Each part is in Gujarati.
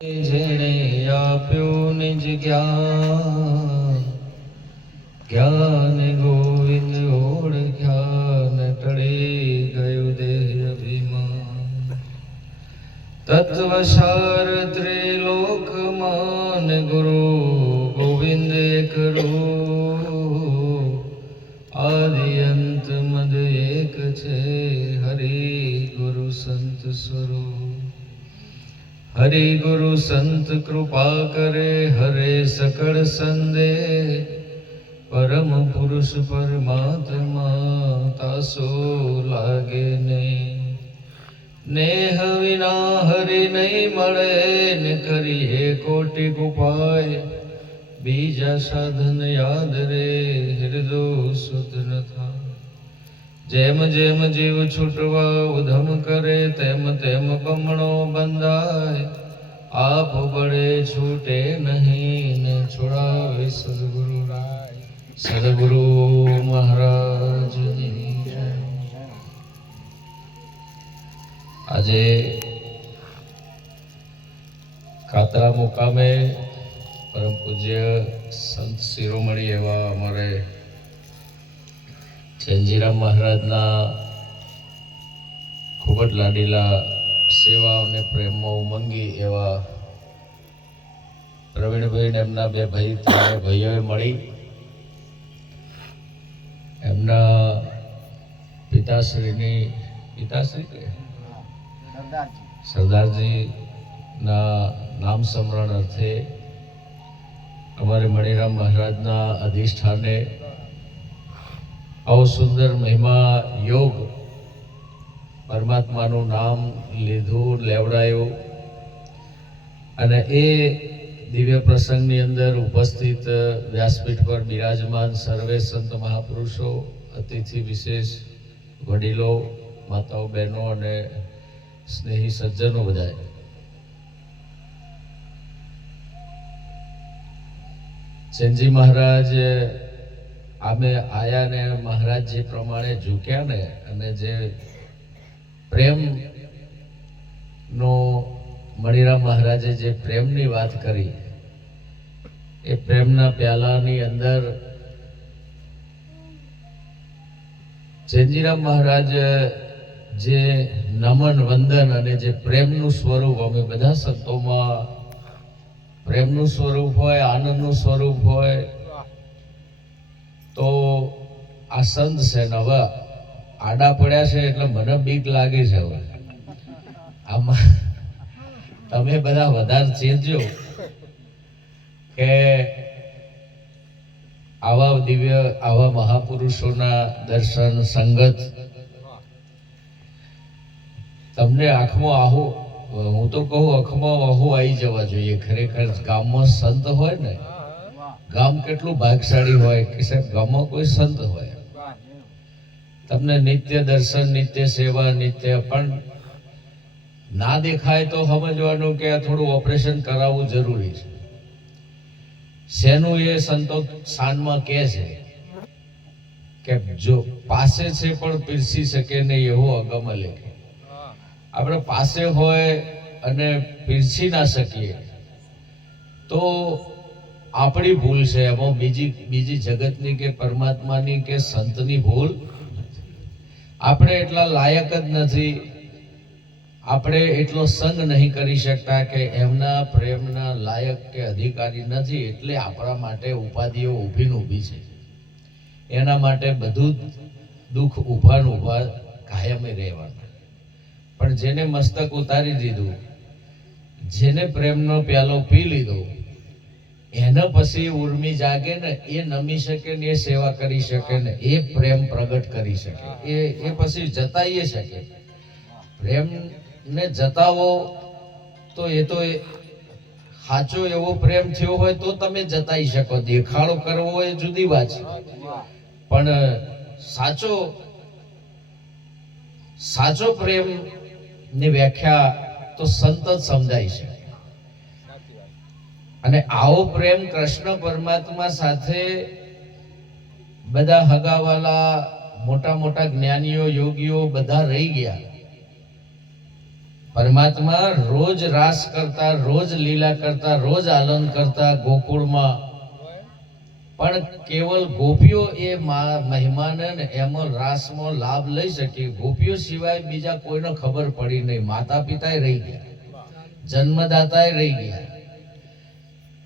જેણે આપ્યું નિજ જ્ઞાન, જ્ઞાન ગોવિંદ ઓળખ્યા ને ટળી ગયું દેહ અભિમાન. તત્વસાર ત્રિલોકમાન ગુરુ ગોવિંદ એક રૂપ, આદિ અંત મદ એક છે હરિ ગુરુ સંત સ્વરૂપ. હરિ ગુરુ સંત કૃપા કરે હરે સકળ સંદેહ, પરમ પુરુષ પરમાત્મા તાસો લાગે નહીં. નેહ વિના હરિ નહીં મળે ને કરીએ કોટિક ઉપાય, બીજા સાધન યાદ રે હૃદય શુદ્ધ ન થાય. જેમ જેમ જીવ છૂટવા ઉધમ કરે તેમ તેમ બમણો બંધાય, આપ બળે છૂટે નહીં ને છોડાવે સદગુરુ રાય. સદગુરુ મહારાજની જય. આજે ખાતરા મુકામે પરમ પૂજ્ય સંત શિરોમણી એવા અમારે ચંજીરામ મહારાજના ખૂબ જ લાડીલા સેવા અને પ્રેમમાં ઉમંગી એવા પ્રવીણભાઈ ને એમના બે ભાઈઓએ મળી એમના પિતાશ્રી સરદારજીના નામ સ્મરણ અર્થે અમારે મણિરામ મહારાજના અધિષ્ઠાને આવો સુંદર મહિમા યોગ પરમાત્માનું નામ લીધું લેવડાયું અને એ દિવ્ય પ્રસંગની અંદર ઉપસ્થિત વ્યાસપીઠ પર બિરાજમાન સર્વે સંત મહાપુરુષો, અતિથિ વિશેષ વડીલો, માતાઓ, બહેનો અને સ્નેહી સજ્જનો બધાએ ચંજી મહારાજ અમે આયા ને મહારાજ જે પ્રમાણે ઝૂક્યા ને અને જે પ્રેમ નો મણિરામ મહારાજે જે પ્રેમની વાત કરી, એ પ્રેમના પ્યાલાની અંદર ચંજીરામ મહારાજ જે નમન વંદન અને જે પ્રેમનું સ્વરૂપ, અમે બધા સંતોમાં પ્રેમનું સ્વરૂપ હોય, આનંદનું સ્વરૂપ હોય, તો આ સંત છે ને હવે આડા પડ્યા છે એટલે મને બીક લાગે છે. હવે આમાં તમે બધા વધારે ચેતજો કે આવા દિવ્ય આવા મહાપુરુષોના દર્શન સંગત તમને આંખમાં આહો, હું તો કહું આંખમાં આહો આવી જવા જોઈએ. ખરેખર ગામમાં સંત હોય ને, ગામ કેટલું ભાગશાળી હોય કે સાહેબ ગામમાં કોઈ સંત હોય. તમને નિત્ય દર્શન, નિત્ય સેવા, નિત્ય પણ ના દેખાય તો સમજવાનું કે આ થોડું ઓપરેશન કરાવવું જરૂરી છે. શેનું એ સંતો શાનમાં કહે છે કે જો પાસે છે પણ પીરસી શકે નહીં એવો અગમ લેખે. આપણે પાસે હોય અને પીરસી ના શકીએ તો આપણી ભૂલ છે. એમાં બીજી જગતની કે પરમાત્માની કે સંતની ભૂલ. આપણે એટલા લાયક જ નથી, આપણે એટલો સંગ નહીં કરી શકતા કે એમના પ્રેમના લાયક કે અધિકારી નથી, એટલે આપણા માટે ઉપાધિઓ ઊભી ને ઊભી છે. એના માટે બધું જ દુઃખ ઊભા ને ઊભા કાયમે રહેવાના. પણ જેને મસ્તક ઉતારી દીધું, જેને પ્રેમનો પ્યાલો પી લીધો, એના પછી ઉર્મી જાગે ને એ નમી શકે ને, એ સેવા કરી શકે ને, એ પ્રેમ પ્રગટ કરી શકે, એ પછી જતાઈએ શકે. પ્રેમ ને જતાવો તો એ તો સાચો એવો પ્રેમ થયો હોય તો તમે જતાઈ શકો. દેખાડો કરવો હોય જુદી વાત છે, પણ સાચો પ્રેમ ની વ્યાખ્યા તો સંત જ સમજાય છે. અને આવો પ્રેમ કૃષ્ણ પરમાત્મા સાથે બધા હગાવાલા મોટા મોટા જ્ઞાનીઓ, યોગીઓ બધા રહી ગયા, પરમાત્મા રોજ રાસ કરતા, રોજ લીલા કરતા, રોજ આનંદ કરતા ગોકુળમાં, પણ કેવલ ગોપીઓ એ મહેમાને ને એમાં રાસમાં લાભ લઈ શકે. ગોપીઓ સિવાય બીજા કોઈને ખબર પડી નહીં. માતા પિતાએ રહી ગયા, જન્મદાતાએ રહી ગયા.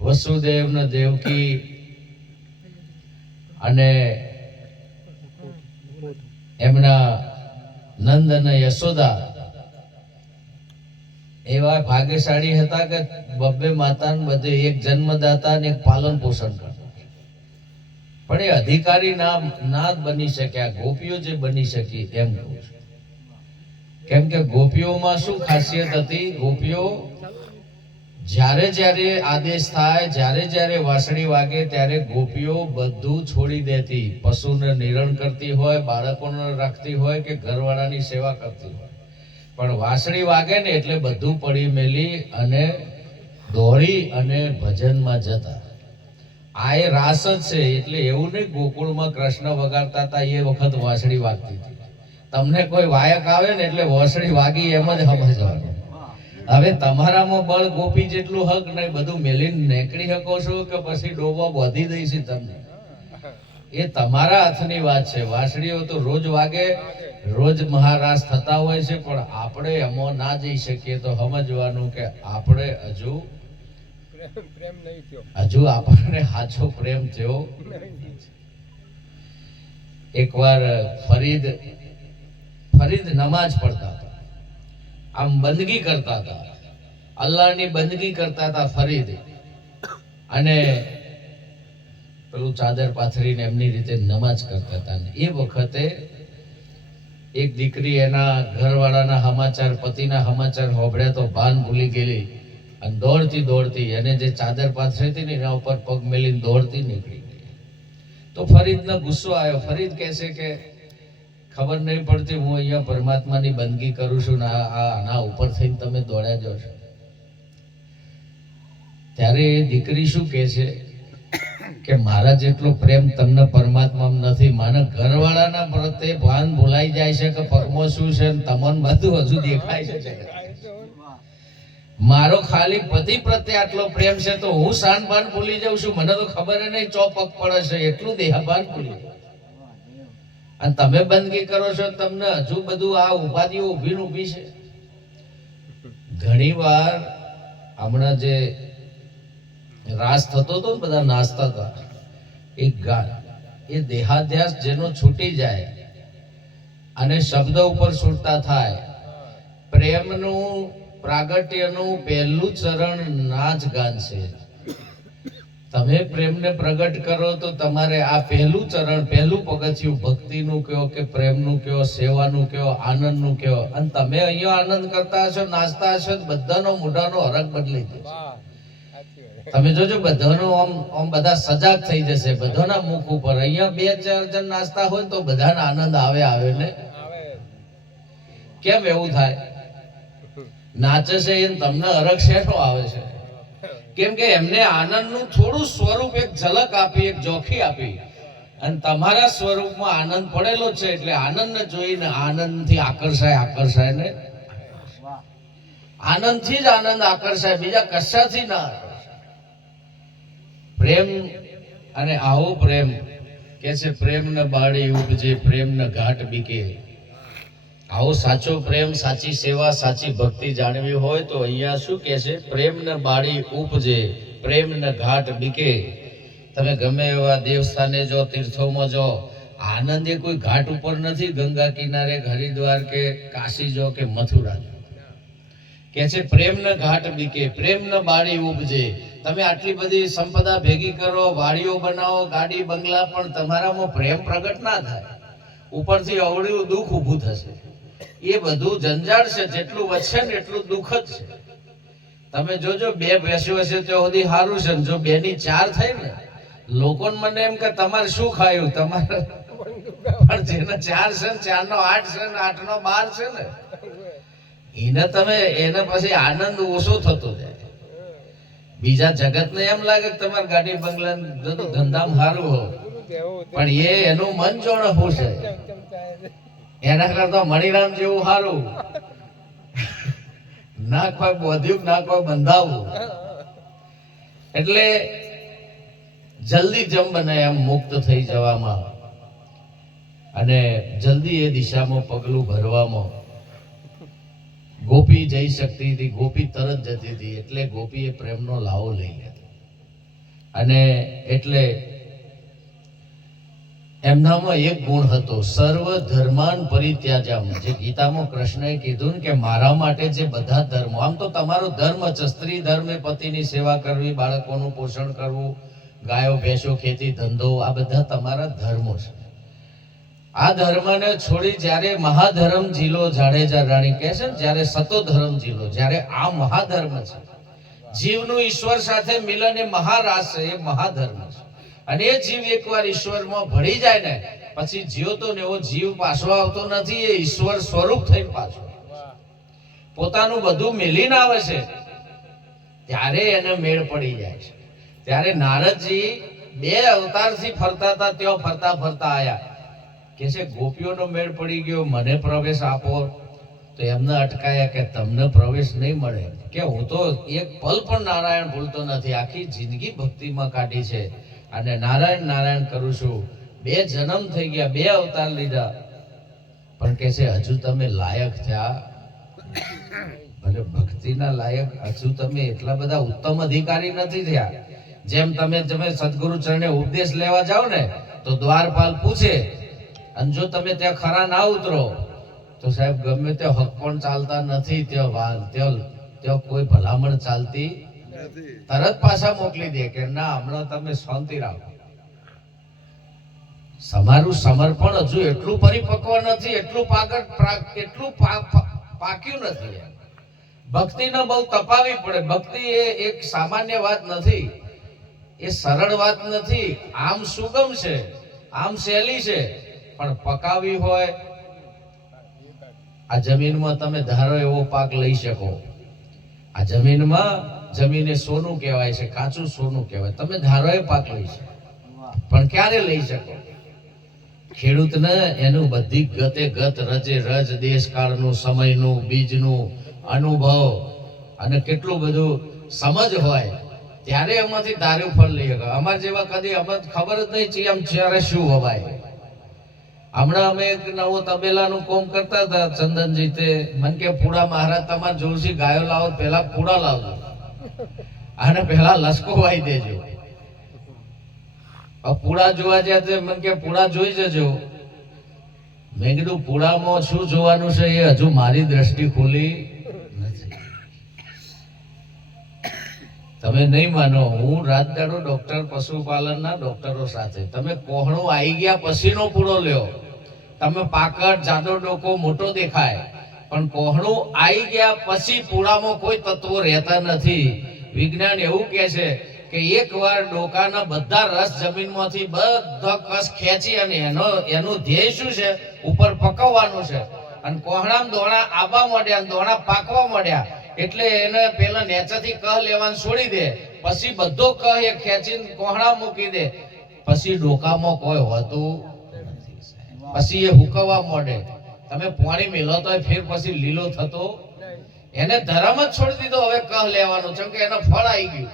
વસુદેવ ને દેવકી અને એમના નંદ અને યશોદા એવા ભાગ્યશાળી હતા કે બબ્બે માતા બધે એક જન્મદાતા ને એક પાલન પોષણ કરતા. પણ એ અધિકારી ના બની શક્યા, ગોપીઓ જે બની શકી એમ કહું છું. કેમ કે ગોપીઓમાં શું ખાસિયત હતી? ગોપીઓ જ્યારે જ્યારે આદેશ થાય, જ્યારે જ્યારે વાંસળી વાગે ત્યારે ગોપીઓ બધું છોડી દેતી. પશુને નિરણ કરતી હોય, બાળકોને રાખતી હોય કે ઘરવાળાની સેવા કરતી હોય, પણ વાંસળી વાગે ને એટલે બધું પડી મેલી અને દોડી અને ભજનમાં જતા. આ એ રાસ જ છે. એટલે એવું નહીં ગોકુળમાં કૃષ્ણ વગાડતા હતા એ વખત વાંસળી વાગતી હતી. તમને કોઈ વાયક આવે ને એટલે વાંસળી વાગી એમ જ સમજવાનું. હવે તમારામાં બળ ગોપી જેટલું હક નહીં, બધું મેલીને નીકળી શકો છો કે પછી ડોબા બોધી દઈશી તમને, એ તમારા હાથની વાત છે. વાંસળીઓ તો રોજ વાગે, રોજ મહારાસ થતા હોય છે, પણ આપણે એમાં ના જઈ શકીએ. તો સમજવાનું કે આપણે હજુ આપણને સાચો પ્રેમ થયો. એકવાર ફરીદ નમાજ પડતા હતા, આમ બંદગી કરતા હતા, અલ્લાહની બંદગી કરતા હતા ફરીદ. અને પેલું ચાદર પાથરીને એમની રીતે નમાજ કરતા હતા. એ વખતે એક દીકરી એના ઘરવાળાના સમાચાર, પતિના સમાચાર હોભળ્યા તો ભાન ભૂલી ગયેલી અને દોડતી દોડતી એને જે ચાદર પાથરી હતી ને એના ઉપર પગ મેલીને દોડતી નીકળી ગઈ. તો ફરીદનો ગુસ્સો આવ્યો. ફરીદ કહેશે કે ખબર નહીં પડતી, હું અહીંયા પરમાત્માની બંદગી કરું છું ને આના ઉપર થઈને તમે દોડ્યા જાઓ છો. ત્યારે એ દીકરી શું કહે છે કે મારા જેટલો પ્રેમ તમને પરમાત્મામાં નથી. મારા ઘરવાળાના પ્રત્યે ભાન ભૂલાઈ જાય છે કે પગમાં શું છે, તમને બધું હજુ દેખાય છે. મારો ખાલી પતિ પ્રત્યે આટલો પ્રેમ છે તો હું શાન ભાન ભૂલી જાઉં છું. મને તો ખબર નહીં ચો પગ પડે છે, એટલું દેહભાન ભૂલી જાઉં. અને તમે બંદગી કરો છો, તમને હજુ બધું આ ઉપાધિઓ ઊભી છે. ઘણી વાર હમણાં જે રાસ થતો હતો ને, બધા નાચતા હતા, એ દેહાધ્યાસ જેનો છૂટી જાય અને શબ્દ ઉપર છૂટતા થાય, પ્રેમનું પ્રાગટ્યનું પહેલું ચરણ નાચ ગાન છે. તમે પ્રેમને પ્રગટ કરો તો તમારે આ પહેલું ચરણ, પહેલું પગથિયું ભક્તિનું કયો કે પ્રેમનું કયો, સેવાનું કયો, આનંદનું કયો. અને તમે અહીંયા આનંદ કરતા હશો, નાચતા હશો, બધાનો મોઢાનો હરખ બદલી જશે. તમે જોજો બધાનો આમ બધા સજાગ થઈ જશે, બધાના મુખ ઉપર. અહીંયા 2-4 જણ નાચતા હોય તો બધાને આનંદ આવે ને. કેમ એવું થાય? નાચે છે એને તમને હરખ શેનો આવે છે? કેમ કે એમને આનંદનું થોડું સ્વરૂપ, એક ઝલક આપી, એક જોખી આપી, અને તમારા સ્વરૂપમાં આનંદ પડેલો છે. એટલે આનંદને જોઈને આનંદથી આકર્ષાય ને. આનંદથી જ આનંદ આકર્ષાય, બીજા કશાથી ના. પ્રેમ અને આવો પ્રેમ કે છે પ્રેમ ને બાળી ઉપજે, પ્રેમ ને ઘાટ બીકે. આવો સાચો પ્રેમ, સાચી સેવા, સાચી ભક્તિ જાણવી હોય તો અહીંયા શું કહે છે? પ્રેમ ને બાળી ઉપજે, પ્રેમ ને ઘાટ બીકે. તમે ગમે એવા દેવસ્થાને જો, તીર્થોમાં જો, આનંદ એ કોઈ ઘાટ ઉપર નથી. ગંગા કિનારે, હરિદ્વાર કે કાશી જો કે મથુરા જો, કે છે પ્રેમ ને ઘાટ બીકે, પ્રેમ ને બાળી ઉપજે. તમે આટલી બધી સંપદા ભેગી કરો, વાડીઓ બનાવો, ગાડી બંગલા, પણ તમારામાં પ્રેમ પ્રગટ ના થાય, ઉપરથી અવળું દુઃખ ઊભું થશે. એ બધું જંજાળ છે. જેટલું વધશે ને એટલું દુઃખ જ છે. તમે જોજો 2 ભેંસો હશે ત્યાં સુધી સારું છે, જો 2 ની 4 થઈ ને, લોકોને મને એમ કે તમારે શું ખાયું, તમારે પણ જેને 4 છે ને 4 નો 8 છે ને 8 નો 12 છે ને, એને પછી આનંદ ઓછો થતો જાય. બીજા જગતને એમ લાગે કે તમારે ગાડી બંગલા ધંધામાં સારું હો, પણ એનું મન જોણું છે. એના કરતા મણિરામ જેવું સારું ના કોઈ બોધ્યું ના કોઈ બંધાવું. એટલે જલ્દી જમ બને એમ મુક્ત થઈ જવામાં અને જલ્દી એ દિશામાં પગલું ભરવામાં ગોપી જઈ શકતી હતી. ગોપી તરત જતી હતી એટલે ગોપીએ પ્રેમનો લાવો લઈ લીધો. અને એટલે એમનામાં એક ગુણ હતો, સર્વ ધર્માન પરિત્યાજમ. જે ગીતામાં કૃષ્ણએ કીધું ને કે મારા માટે જે બધા ધર્મો, આમ તો તમારો ધર્મ છે, સ્ત્રી ધર્મ એ પતિની સેવા કરવી, બાળકોનું પોષણ કરવું, ગાયો ભેંસો ખેતી ધંધો, આ બધા તમારા ધર્મો છે. આ ધર્મને છોડી જ્યારે મહાધર્મ જીલો જાડેજા રાણી કહે છે ને, જ્યારે સતો ધર્મ જીલો, જ્યારે આ મહાધર્મ છે, જીવનું ઈશ્વર સાથે મિલન એ મહારાસ છે, એ મહાધર્મ છે. અને એ જીવ એકવાર ઈશ્વરમાં ભળી જાય ને પછી જીવતો ને એવો જીવ પાછો આવતો નથી. એ ઈશ્વર સ્વરૂપ થઈને પાછો પોતાનું બધું મેલીને આવે છે ત્યારે એને મેળ પડી જાય છે. ત્યારે નારદજી 2 અવતારથી ફરતા હતા, ત્યાં ફરતા ફરતા આયા કે છે ગોપીઓનો મેળ પડી ગયો, મને પ્રવેશ આપો. તો એમને અટકાયા કે તમને પ્રવેશ નહીં મળે, કે હું તો એક પલ પણ નારાયણ ભૂલતો નથી, આખી જિંદગી ભક્તિમાં કાઢી છે અને નારાયણ નારાયણ કરું છું. 2 જન્મ થઈ ગયા, 2 અવતાર લીધા, પણ કે છે હજુ તમે લાયક થયા, ભલે ભક્તિના લાયક હજુ તમે એટલા બધા ઉત્તમ અધિકારી નથી થયા. જેમ તમે સદગુરુ ચરણે ઉપદેશ લેવા જાઓ ને તો દ્વારપાલ પૂછે, અને જો તમે ત્યાં ખરા ના ઉતરો તો સાહેબ ગમે તે હક પણ ચાલતા નથી, ત્યાં કોઈ ભલામણ ચાલતી તરત પાછા મોકલી દે કે ના હમણાં તમે શાંતિ રાખો. તમારું સમર્પણ હજુ એટલું પરિપક્વ નથી, એટલું પાક્યું નથી. ભક્તિને બહુ તપાવી પડે. ભક્તિ એ એક સામાન્ય વાત નથી, એ સરળ વાત નથી. આમ સુગમ છે, આમ સહેલી છે, પણ પકાવી હોય. આ જમીનમાં તમે ધારો એવો પાક લઈ શકો. આ જમીન એ સોનું કહેવાય છે, કાચું સોનું કહેવાય. તમે ધારો એ પાક લઈ શકો, પણ ક્યારે લઈ શકો? ખેડૂતને એનું બધી ગતે ગત, રજે રજ, દેશકાળનું, સમયનું, બીજનું અનુભવ અને કેટલું બધું સમજ હોય ત્યારે એમાંથી ધાર્યું ફળ લઈ શકે. અમાર જેવા કદી અમને ખબર જ નહીં છે આમ ત્યારે શું વવાય. હમણાં અમે એક નવો તબેલાનું કોમ કરતા હતા, ચંદનજી તે મન કે પૂડા મહારાજ તમારે જોરથી ગાયો લાવો, પેલા પૂડા લાવજો અને પેલા લસકો વાઈ દેજો. પૂડા જોવા જાય તો મન કે પૂડા જોઈ જજો. મેં કીધું પૂડામાં શું જોવાનું છે એ હજુ મારી દ્રષ્ટિ ખુલી નથી. તમે નહીં માનો, હું રાત દાડો ડોક્ટર પશુપાલનના ડોક્ટરો સાથે, તમે કોહણું આવી ગયા પછીનો પૂડો લ્યો, તમે પાકડ જાડો ડોકો મોટો દેખાય, પણ કોહણું આવી ગયા પછી પૂડામાં કોઈ તત્વો રહેતા નથી. વિજ્ઞાન એવું કહે છે કે એકવાર ડોકાના બધા રસ જમીનમાંથી બધા કસ ખેંચી અને એનું ધ્યેય શું છે? ઉપર પકવવાનું છે. અને કોહણામાં દોણા આબા માંડ્યા, દોણા પાકવા માંડ્યા એટલે એને પેલા નેચાથી કહ લેવાનું છોડી દે, પછી બધો કહ એ ખેંચીને કોહણા મૂકી દે, પછી ડોકામાં કોઈ હોતું નથી. પછી એ હુકવવા માંડે. તમે પાણી મેલો તો ફેર પછી લીલો થતો, એને ધર્મ જ છોડી દીધો. હવે કહ લેવાનું છે કે એને ફળ આવી ગયું,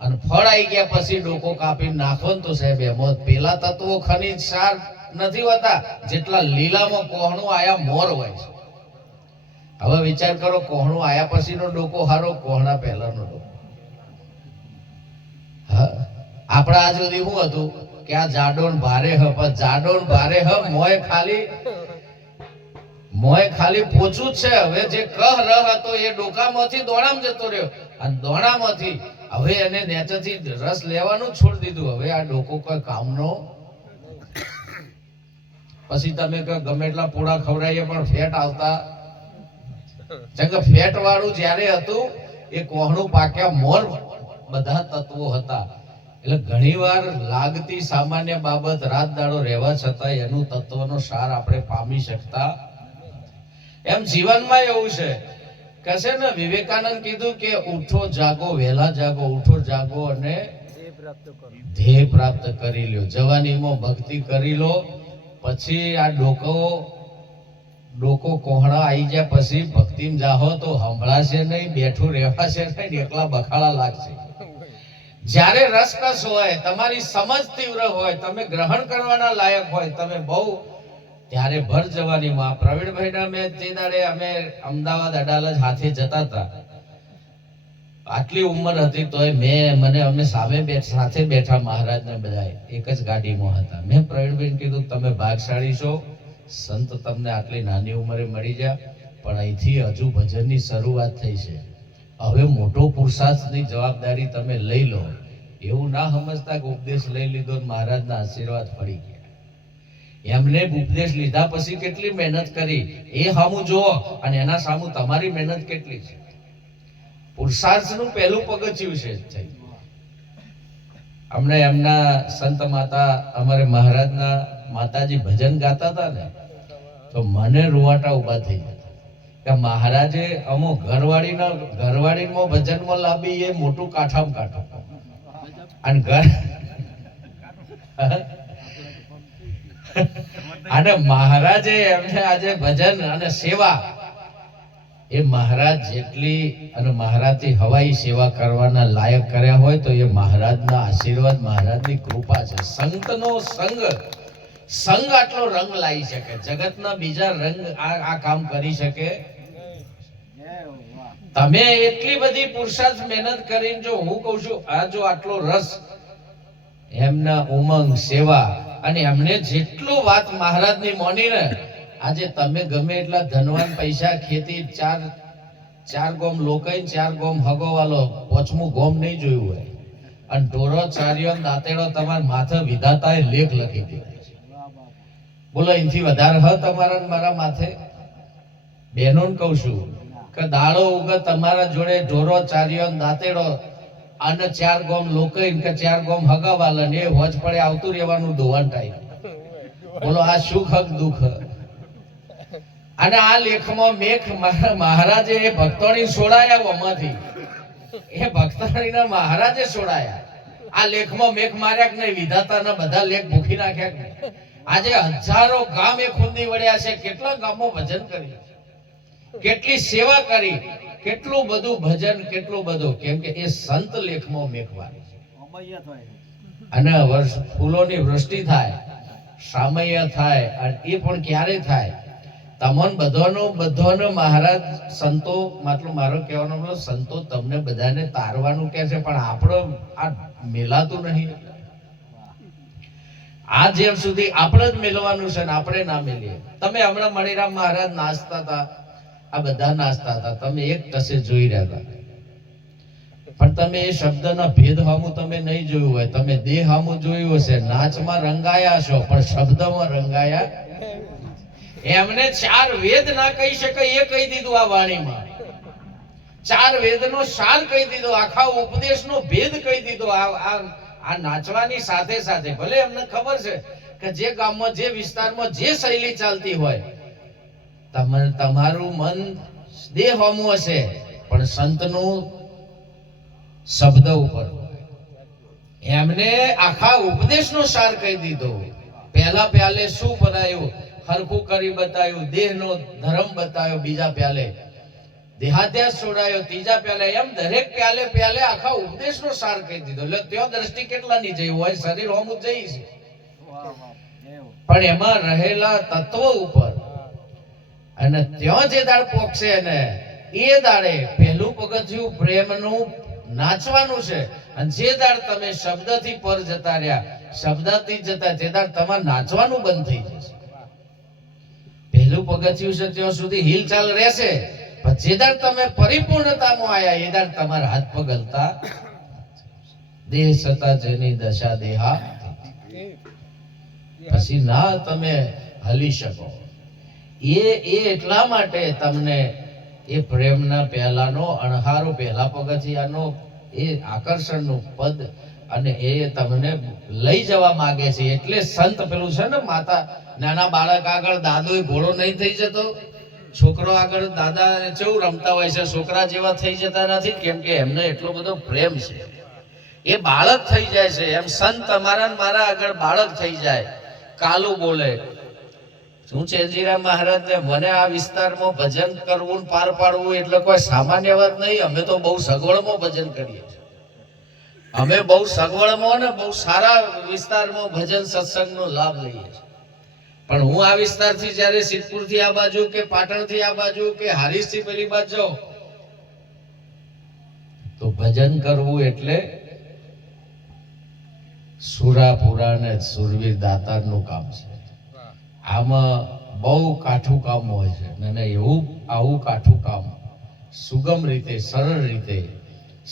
અને ફળ આવી ગયા પછી ડોકો કાપીને નાખો ને તો સાહેબ એમાં પેલા તત્વો ખનિજ સાર નથી હોતા જેટલા લીલામાં કોહણું આયા મોર હોય છે. હવે વિચાર કરો, કોહણું આયા પછીનો ડોકો હારો, કોહણા પહેલાનો ડોકો. આપડા આ સુધી શું હતું કે આ જાડોન ભારે હ, પણ જાડોન ભારે હ મોય ખાલી પોચું જ છે. હવે જે કહ રહ હતો એ ડોકામાંથી દોણામાં જતો રહ્યો, અને દોણામાંથી હવે એને નેચેથી રસ લેવાનું છોડી દીધું. હવે આ ડોકો કોઈ કામનો. પછી તમે ગમે એટલા પૂડા ખવડાવીએ પણ ફેટ આવતા. ફેટ વાળું જયારે હતું એ કોહણું પાક્યા મોર બધા તત્વો હતા. એટલે ઘણી વાર લાગતી સામાન્ય બાબત રાત દાડો રહેવા છતાં એનું તત્વનો સાર આપણે પામી શકતા. એમ જીવનમાં એવું છે કશે ને, વિવેકાનંદ કીધું કે ઉઠો જાગો, વહેલા જાગો, ઉઠો જાગો અને ધ્યેય પ્રાપ્ત કરી લ્યો. જવાનીમાં ભક્તિ કરી લો, પછી આ ડોકો ડોકો કોહણા આવી ગયા પછી ભક્તિમાં જાહો તો સંભળાશે નહીં, બેઠું રહેવાશે નહીં, એકલા બખાડા લાગશે. જ્યારે રસકસ હોય, તમારી સમજ તીવ્ર હોય, તમે ગ્રહણ કરવાના લાયક હોય, તમે બહુ ત્યારે ભર જવાનીમાં પ્રવીણભાઈના મેં તે દાડે અમે અમદાવાદ અડાલજ હાથે જતા હતા. આટલી ઉંમર હતી તોય અમે સાથે બેઠા મહારાજને બધા એક જ ગાડીમાં હતા. મેં પ્રવીણભાઈને કીધું તમે ભાગશાળી છો, સંત તમને આટલી નાની ઉંમરે મળી ગયા, પણ અહીંથી હજુ ભજનની શરૂઆત થઈ છે. હવે મોટો પુરુષાર્થની જવાબદારી તમે લઈ લો. એવું ના સમજતા કે ઉપદેશ લઈ લીધો ને મહારાજના આશીર્વાદ પડી ગયા. એમને ઉપદેશ લીધા પછી કેટલી મહેનત કરી એ સામું જુઓ, અને એના સામું તમારી મહેનત કેટલી છે. પુરુષાર્થનું પહેલું પગથિયું છે. અમને એમના સંત માતા અમારે મહારાજના માતાજી ભજન ગાતા હતા ને, તો મને રૂવાટા ઉભા થઈ ગયા કે મહારાજે અમો ઘરવાળીમાં ભજનમાં લાવી એ મોટું કાઠામાં કાઠું, અને ઘર અને મહારાજે એમને આજે ભજન અને સેવા, એ મહારાજ જેટલી અને મહારાજથી હવાઈ સેવા કરવાના લાયક કર્યા હોય તો એ મહારાજના આશીર્વાદ, મહારાજની કૃપા છે. સંતનો સંગ આટલો રંગ લાવી શકે, જગતના બીજા રંગ આ કામ કરી શકે. તમે એટલી બધી પુરુષાર્થ મહેનત કરીને, જો હું કહું છું આ જો આટલો રસ, એમના ઉમંગ, સેવા, અને એમને જેટલું વાત મહારાજની મોનીને આજે તમે ગમે એટલા ધનવાન, પૈસા, ખેતી, ચાર ગોમ લોકાઈ, 4 ગોમ હગોવાલો, 5મું ગોમ નહીં જોયું હોય, અને ઢોરો ચાર્યો દાંતેડો તમારા માથે વિધાતાએ લેખ લખી દીધો. બોલો એનથી વધારે હ તમારા મારા માથે? બહેનોને કહું છું કે દાડો ઉગે તમારા જોડે ઢોરો ચાર્યો દાંતેડો, અને 4 ગોમ લોકાઈ કે 4 ગોમ હગાવાલા, ને હોજ પડે આવતું રહેવાનું ધોવાન ટાઈમ. બોલો આ સુખ હક દુઃખ. અને આ લેખમાં મેઘ મહારાજે એ ભક્તોની છોડાયા, ઓમાંથી એ ભક્તોની મહારાજે છોડાયા. આ લેખમાં મેઘ માર્યા કે નહીં? વિધાતાના બધા લેખ ભૂખી નાખ્યા કે નહીં? આજે હજારો ગામ એ ખૂંદી વળ્યા છે. કેટલા ગામો ભજન કરી, કેટલી સેવા કરી, કેટલું બધું ભજન, કેટલું બધું, કેમ કે એ સંત લેખમાં મેઘ વાળી છે. અને ફૂલોની વૃષ્ટિ થાય, સામય થાય, અને એ પણ ક્યારે થાય? તમન બધાનો મહારાજ સંતો, મતલબ મારો કહેવાનો મતલબ સંતો તમને બધાને તારવાનું કહે છે, પણ આપણો આ મેલાતું નહીં. આ જેમ સુધી આપણે જ મેળવાનું છે ને આપણે ના મેલીએ. તમે હમણાં મણિરામ મહારાજ નાચતા હતા, આ બધા નાચતા હતા, તમે એક ટસે જોઈ રહ્યા હતા, પણ તમે એ શબ્દના ભેદ હામું તમે નહીં જોયું હોય. તમે દેહ હામું જોયું હશે, નાચમાં રંગાયા છો પણ શબ્દમાં રંગાયા. એમને 4 વેદ ના કહી શકાય એ કહી દીધું આ વાણીમાં. 4 વેદનો સાર કહી દીધો, આખા ઉપદેશનો ભેદ કહી દીધો. આ નાચવાની સાથે સાથે ભલે એમને ખબર છે કે જે ગામમાં, જે વિસ્તારમાં જે શૈલી ચાલતી હોય, તમારું મન દેહ હોમું હશે, પણ સંતનું શબ્દ ઉપર. એમને આખા ઉપદેશનો સાર કહી દીધો. પહેલા પ્યાલે શું બનાવ્યું, હરખું કરી બતાવ્યું, દેહનો ધર્મ બતાવ્યો, બીજા પ્યાલે દેહાધ્યાસ છોડાયો, ત્રીજા પ્યાલે, એમ દરેક પ્યાલે આખા ઉપદેશનો સાર કહી દીધો. એટલે ત્યાં દ્રષ્ટિ કેટલાની જઈ હોય, શરીર હોમું જઈ છે, પણ એમાં રહેલા તત્વો ઉપર. અને ત્યાં જે દાડ પોકશે ને એ દાડે પહેલું પગથિયું પ્રેમનું નાચવાનું છે. અને જે દાડ તમે શબ્દથી પર જતા રહ્યા, શબ્દથી જતા, તે દાડ તમારે નાચવાનું બંધ થઈ જશે. પહેલું પગથિયું છે ત્યાં સુધી હિલચાલ રહેશે, પણ જે દાડ તમે પરિપૂર્ણતામાં આયા એ દાડ તમારા હાથ પગ હલતા. દેહ સતા જેની દશા દેહા, પછી ના તમે હલી શકો. એ એટલા માટે તમને એ પ્રેમના પહેલાનો અણહારો, પહેલા પગથિયાનો એ આકર્ષણનું પદ, અને એ તમને લઈ જવા માંગે છે. એટલે સંત પેલું છે ને, માતા નાના બાળક આગળ દાદો ઘોડો નહીં થઈ જતો, છોકરો આગળ દાદા કેવું રમતા હોય છે, છોકરા જેવા થઈ જતા નથી, કેમ કે એમને એટલો બધો પ્રેમ છે. એ બાળક થઈ જાય છે. એમ સંત તમારા મારા આગળ બાળક થઈ જાય, કાલું બોલે, શું ચેજીરામ મહારાજને મને આ વિસ્તારમાં ભજન કરવું ને પાર પાડવું એટલે કોઈ સામાન્ય વાત નહીં. અમે તો બહુ સગવડમાં ભજન કરીએ છીએ. અમે બહુ સગવડમાં ને બહુ સારા વિસ્તારમાં ભજન સત્સંગનો લાભ લઈએ છીએ. પણ હું આ વિસ્તારથી જ્યારે સિદ્ધપુરથી આ બાજુ કે પાટણથી આ બાજુ કે હારીજથી પેલી બાજુ જાઉં તો ભજન કરવું એટલે સુરાપુરા ને સુરવીર દાતારનું કામ છે. આમાં બહુ કાઠું કામ હોય છે અને એવું આવું કાઠું કામ સુગમ રીતે સરળ રીતે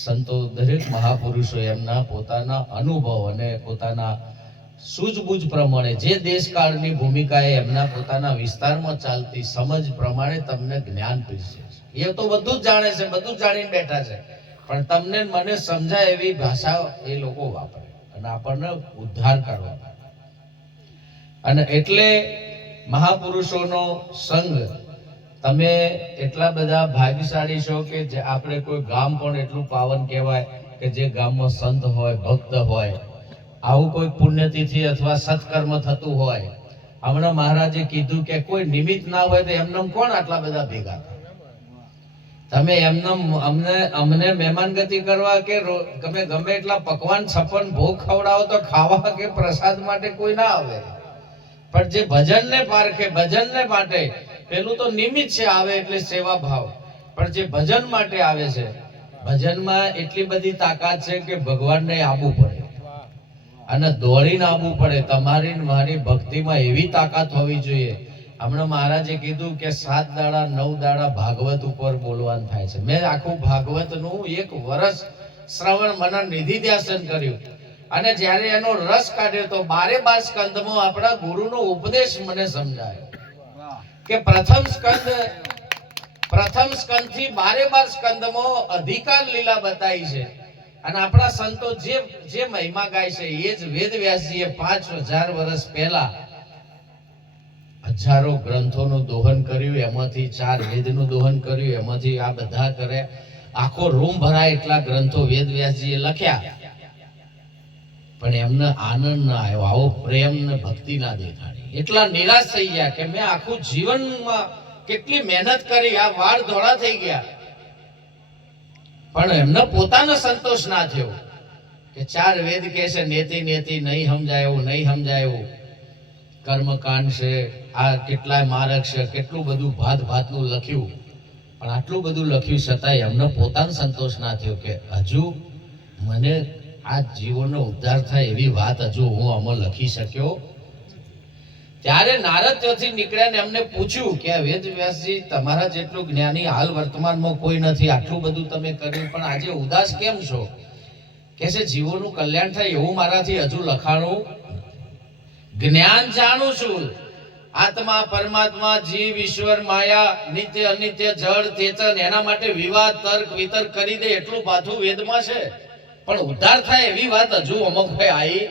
સંતો દરેક મહાપુરુષો એમના પોતાના અનુભવ અને પોતાના સૂઝબૂઝ પ્રમાણે જે દેશકાળની ભૂમિકાએ એમના પોતાના વિસ્તારમાં ચાલતી સમજ પ્રમાણે તમને જ્ઞાન પીરસે છે. એ તો બધું જ જાણે છે, બધું જ જાણીને બેઠા છે, પણ તમને મને સમજાય એવી ભાષા એ લોકો વાપરે અને આપણને ઉદ્ધાર કરવા. અને એટલે મહાપુરુષોનો સંગ તમે એટલા બધા ભાગ્યશાળી છો કે જે આપણે કોઈ ગામ પણ એટલું પાવન કહેવાય કે જે ગામમાં સંત હોય, ભક્ત હોય, આવું કોઈ પુણ્યતિથિ અથવા સત્કર્મ થતું હોય. હમણાં મહારાજે કીધું કે કોઈ નિમિત્ત ના હોય તો એમને કોણ આટલા બધા ભેગા થાય? તમે એમને અમને મહેમાનગતિ કરવા કે તમે ગમે એટલા પકવાન છપ્પન ભોગ ખવડાવો તો ખાવા કે પ્રસાદ માટે કોઈ ના આવે. પણ જે ભજનને પારખે, ભજનને માટે પેલું તો નિમિત્ત છે આવે એટલે સેવા ભાવ, પણ જે ભજન માટે આવે છે ભજનમાં એટલી બધી તાકાત છે કે ભગવાનને આવવું પડે અને દોડીને આવવું પડે. તમારી મારી ભક્તિમાં એવી તાકાત હોવી જોઈએ. હમણાં મહારાજે કીધું કે 7 દાડા 9 દાડા ભાગવત ઉપર બોલવાનું થાય છે. મેં આખું ભાગવતનું 1 વર્ષ શ્રવણ મનન નિધિ ધ્યાસન કર્યું અને જ્યારે એનો રસ કાઢ્યો તો 12 સ્કંદમાં આપણા ગુરુનો ઉપદેશ મને સમજાયો કે પ્રથમ સ્કંદ થી 12 સ્કંદમાં અધિકાર લીલા બતાવી છે. અને આપણા સંતો જે મહિમા ગાય છે એ જ વેદ વ્યાસજીએ 5000 વર્ષ પહેલા હજારો ગ્રંથોનું દોહન કર્યું, એમાંથી 4 વેદનું દોહન કર્યું, એમાંથી આ બધા કરે. આખો રૂમ ભરાય એટલા ગ્રંથો વેદ વ્યાસજીએ લખ્યા, પણ એમને આનંદ ના આવ્યો, આવો પ્રેમ ને ભક્તિ ના દેખાડી. એટલા નિરાશ થઈ ગયા કે મેં આખું જીવનમાં કેટલી મહેનત કરી, આ વાળ ધોળા થઈ ગયા, પણ એમને પોતાનો સંતોષ ના થયો કે 4 વેદ કહે છે નેતિ નેતિ, નહીં સમજાય એવું, નહીં સમજાય એવું. કર્મકાંડ છે, આ કેટલાય માર્ગ છે, કેટલું બધું ભાત ભાતનું લખ્યું, પણ આટલું બધું લખ્યું છતાંય એમને પોતાનો સંતોષ ના થયો કે હજુ મને આ જીવનનો ઉદ્ધાર થાય એવી વાત હજુ હું આમાં લખી શક્યો. ત્યારે નારદ ત્યાંથી નીકળ્યા ને એમને પૂછ્યું કે વેદ વ્યાસજી તમારા જેટલું જ્ઞાની હાલ વર્તમાનમાં કોઈ નથી, આટલું બધું તમે કર્યું પણ આજે ઉદાસ કેમ છો? કે છે જીવોનું કલ્યાણ થાય એવું મારાથી હજુ લખાણું. જ્ઞાન જાણું છું, આત્મા પરમાત્મા જીવ ઈશ્વર માયા નિત્ય અનિત્ય જળ ચેતન, એના માટે વિવાદ તર્ક વિતર્ક કરી દે એટલું પાછું વેદમાં છે, પણ ઉદ્ધાર થાય એવી વાત હજુ અમુક ભાઈ આવી,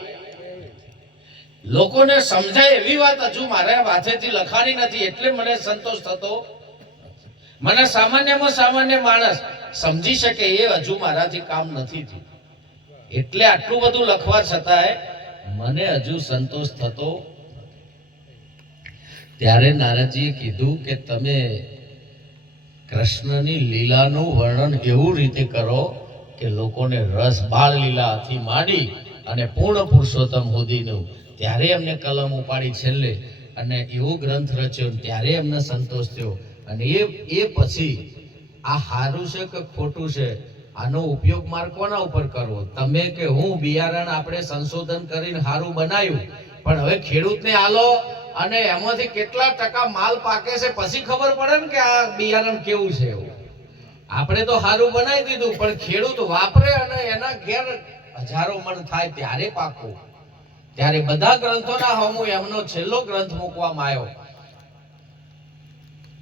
લોકોને સમજાય એવી વાત હજુ મારા વાંચેથી લખાણી નથી. એટલે મને સંતોષ થતો. મને સામાન્યમાં સામાન્ય માણસ સમજી શકે એ હજુ મારાથી કામ નથી થયું. એટલે આટલું બધું લખવા છતાંય મને હજુ સંતોષ થતો. ત્યારે નારદજીએ કીધું કે તમે કૃષ્ણની લીલાનું વર્ણન એવું રીતે કરો કે લોકોને રસ બાળ લીલાથી માંડી અને પૂર્ણ પુરુષોત્તમ સુધીનું. ત્યારે એમને કલમ ઉપાડી છેલ્લે અને એવો ગ્રંથ રચ્યો, ત્યારે એમને સંતોષ થયો. અને એ પછી આ સારું છે કે ખોટું છે, આનો ઉપયોગ મારે કોના ઉપર કરવો? તમે કે હું? બિયારણ આપણે સંશોધન કરીને સારું બનાવ્યું, પણ હવે ખેડૂતને આલો અને એમાંથી કેટલા ટકા માલ પાકે છે પછી ખબર પડે ને કે આ બિયારણ કેવું છે. એવું આપણે તો સારું બનાવી દીધું, પણ ખેડૂત વાપરે અને એના ઘેર હજારો મણ થાય ત્યારે પાકવું. ત્યારે બધા ગ્રંથોના હમું એમનો છેલ્લો ગ્રંથ મૂકવામાં આવ્યો.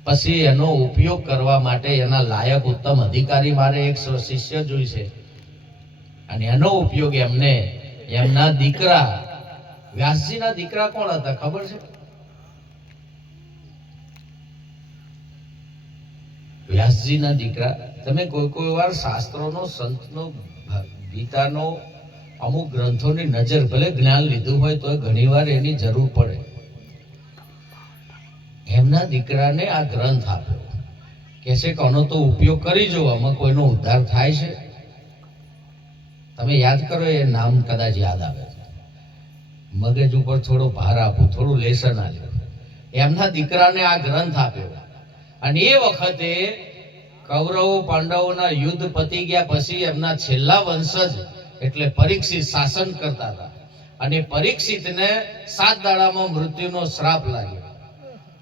પછી એનો ઉપયોગ કરવા માટે એના લાયક ઉત્તમ અધિકારી મારે એક શિષ્ય જોઈશે, અને એનો ઉપયોગ એમને એમના દીકરા વ્યાસજીના દીકરા કોણ હતા ખબર છે? વ્યાસજીના દીકરા. તમે કોઈ વાર શાસ્ત્રોનો, સંતનો, ગીતાનો અમુક ગ્રંથોની નજર, ભલે જ્ઞાન લીધું હોય તો ઘણી વાર એની જરૂર પડે. એમના દીકરાને આ ગ્રંથ આપ્યો. કહે છે કે આનો તો ઉપયોગ કરી જો, આમાં કોઈનો ઉદ્ધાર થાય છે. તમે યાદ કરો, એ નામ કદાચ યાદ આવે, મગજ ઉપર થોડો ભાર આપો, થોડું લેસન આપ્યું. એમના દીકરાને આ ગ્રંથ આપ્યો. અને એ વખતે કૌરવો પાંડવોના યુદ્ધ પતી ગયા પછી એમના છેલ્લા વંશજ એટલે પરીક્ષિત શાસન કરતા હતા. અને પરીક્ષિતને 7 દાડામાં મૃત્યુનો શ્રાપ લાગ્યો.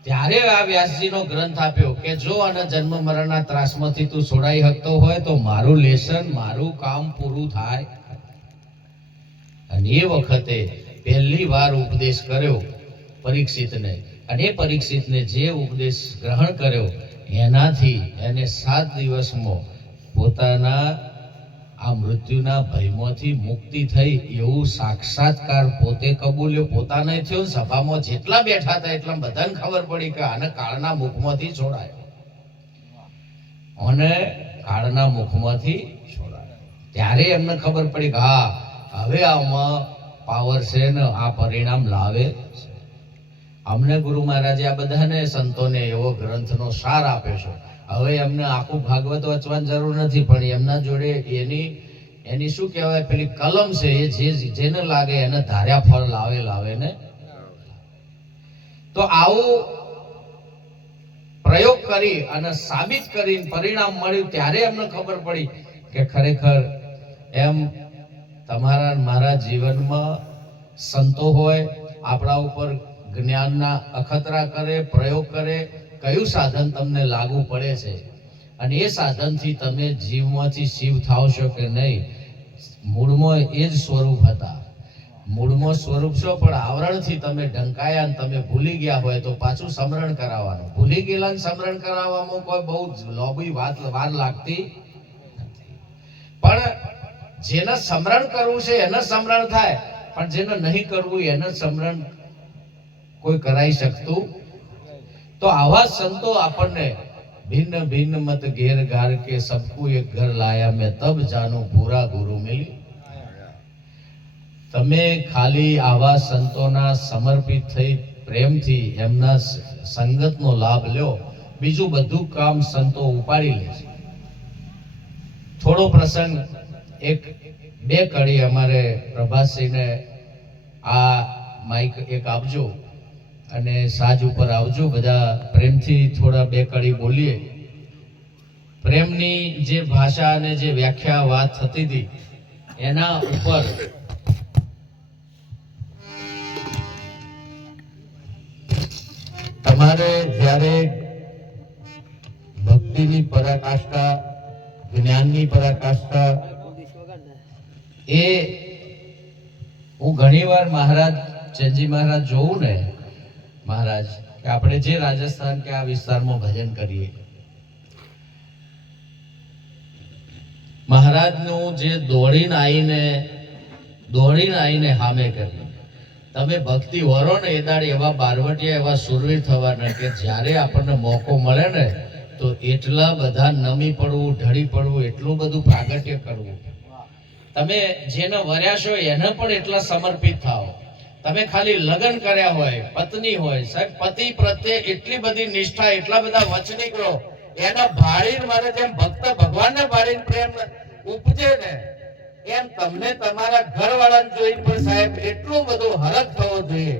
ત્યારે આ વ્યાસજીનો ગ્રંથ આપ્યો કે જો આના જન્મ મરણના ત્રાસમાંથી તું છોડાઈ શકતો હોય તો મારું લેસન, મારું કામ પૂરું થાય. અને એ વખતે પહેલી વાર ઉપદેશ કર્યો પરીક્ષિતને. અને એ પરીક્ષિતને જે ઉપદેશ ગ્રહણ કર્યો એનાથી એને 7 દિવસમાં પોતાના આ મૃત્યુના ભયમાંથી મુક્તિ થઈ એવું સાક્ષાત્કાર પોતે કબૂલ્યો. પોતાને થયો, સભામાં જેટલા બેઠા હતા એટલા બધાને ખબર પડી કે આને કાળના મુખમાંથી છોડાયો, અને કાળના મુખમાંથી છોડાયો. ત્યારે એમને ખબર પડી કે હા, હવે આમાં પાવર છે ને આ પરિણામ લાવે. અમને ગુરુ મહારાજે આ બધાને સંતોને એવો ગ્રંથનો સાર આપ્યો છે. હવે એમને આખું ભાગવત વાંચવાની જરૂર નથી, પણ એમના જોડે એની શું કહેવાય, પેલી કલમ છે, એ જેને લાગે એને ધાર્યા ફળ લાવે ને. તો આવું પ્રયોગ કરી અને સાબિત કરીને પરિણામ મળ્યું. ત્યારે એમને ખબર પડી કે ખરેખર એમ તમારા મારા જીવનમાં સંતો હોય, આપણા ઉપર જ્ઞાનના અખતરા કરે, પ્રયોગ કરે, કયું સાધન તમને લાગુ પડે છે, અને એ સાધનથી તમે જીવમાંથી શિવ થાવશો કે નહીં. મૂળમાં એ જ સ્વરૂપ હતા, મૂળમાં સ્વરૂપ છો, પણ આવરણથી તમે ઢંકાયા અને તમે ભૂલી ગયા હોય તો પાછું સ્મરણ કરાવવાનું. ભૂલી ગયેલા સ્મરણ કરાવવામાં કોઈ બહુ લોબી વાર લાગતી નથી. પણ જેને સ્મરણ કરવું છે એને સ્મરણ થાય, પણ જેને નહીં કરવું એને સ્મરણ કોઈ કરાઈ શકતું. તો આવા સંતો આપણને ભિન્ન ભિન્ન મત ઘેર ગાર કે સબકુ એક ઘર લાયા મેં તબ જાનો પૂરા ગુરુ મિલી. તમે ખાલી આવા સંતોના સમર્પિત થઈ પ્રેમથી એમના સંગતનો લાભ લ્યો, બીજું બધું કામ સંતો ઉપાડી લે છે. થોડો પ્રસંગ એક 2 કડી અમારે પ્રભાસસિંહને આ માઈક એક આપજો અને સાજ ઉપર આવજો. બધા પ્રેમથી થોડા 2 કડી બોલીએ. પ્રેમની જે ભાષા અને જે વ્યાખ્યા વાત થતી હતી એના ઉપર તમારે જ્યારે ભક્તિની પરાકાષ્ઠા, જ્ઞાનની પરાકાષ્ઠા, એ હું ઘણીવાર મહારાજ ચંદજી મહારાજ જોઉં ને, મહારાજ કે આપણે જે રાજસ્થાન કે આ વિસ્તારમાં ભજન કરીએ, મહારાજનું જે દોડીને આવીને હામે કરી તમે ભક્તિ વરો ને એ દાડે એવા બારવટિયા, એવા સુરવીર થવાના કે જ્યારે આપણને મોકો મળે ને તો એટલા બધા નમી પડવું, ઢળી પડવું, એટલું બધું પ્રાગટ્ય કરવું. તમે જેને વર્યા છો એને પણ એટલા સમર્પિત થાઓ. તમે ખાલી લગ્ન કર્યા હોય, પત્ની હોય, સાહેબ પતિ પ્રત્યે એટલી બધી નિષ્ઠા, એટલા બધા વચનિક રહો, એના ભાળીને મારે જેમ ભક્ત ભગવાનને ભાળીને પ્રેમ ઉપજે ને એમ તમને તમારા ઘરવાળાને જોઈને પણ સાહેબ એટલું બધું હરખ થવો જોઈએ.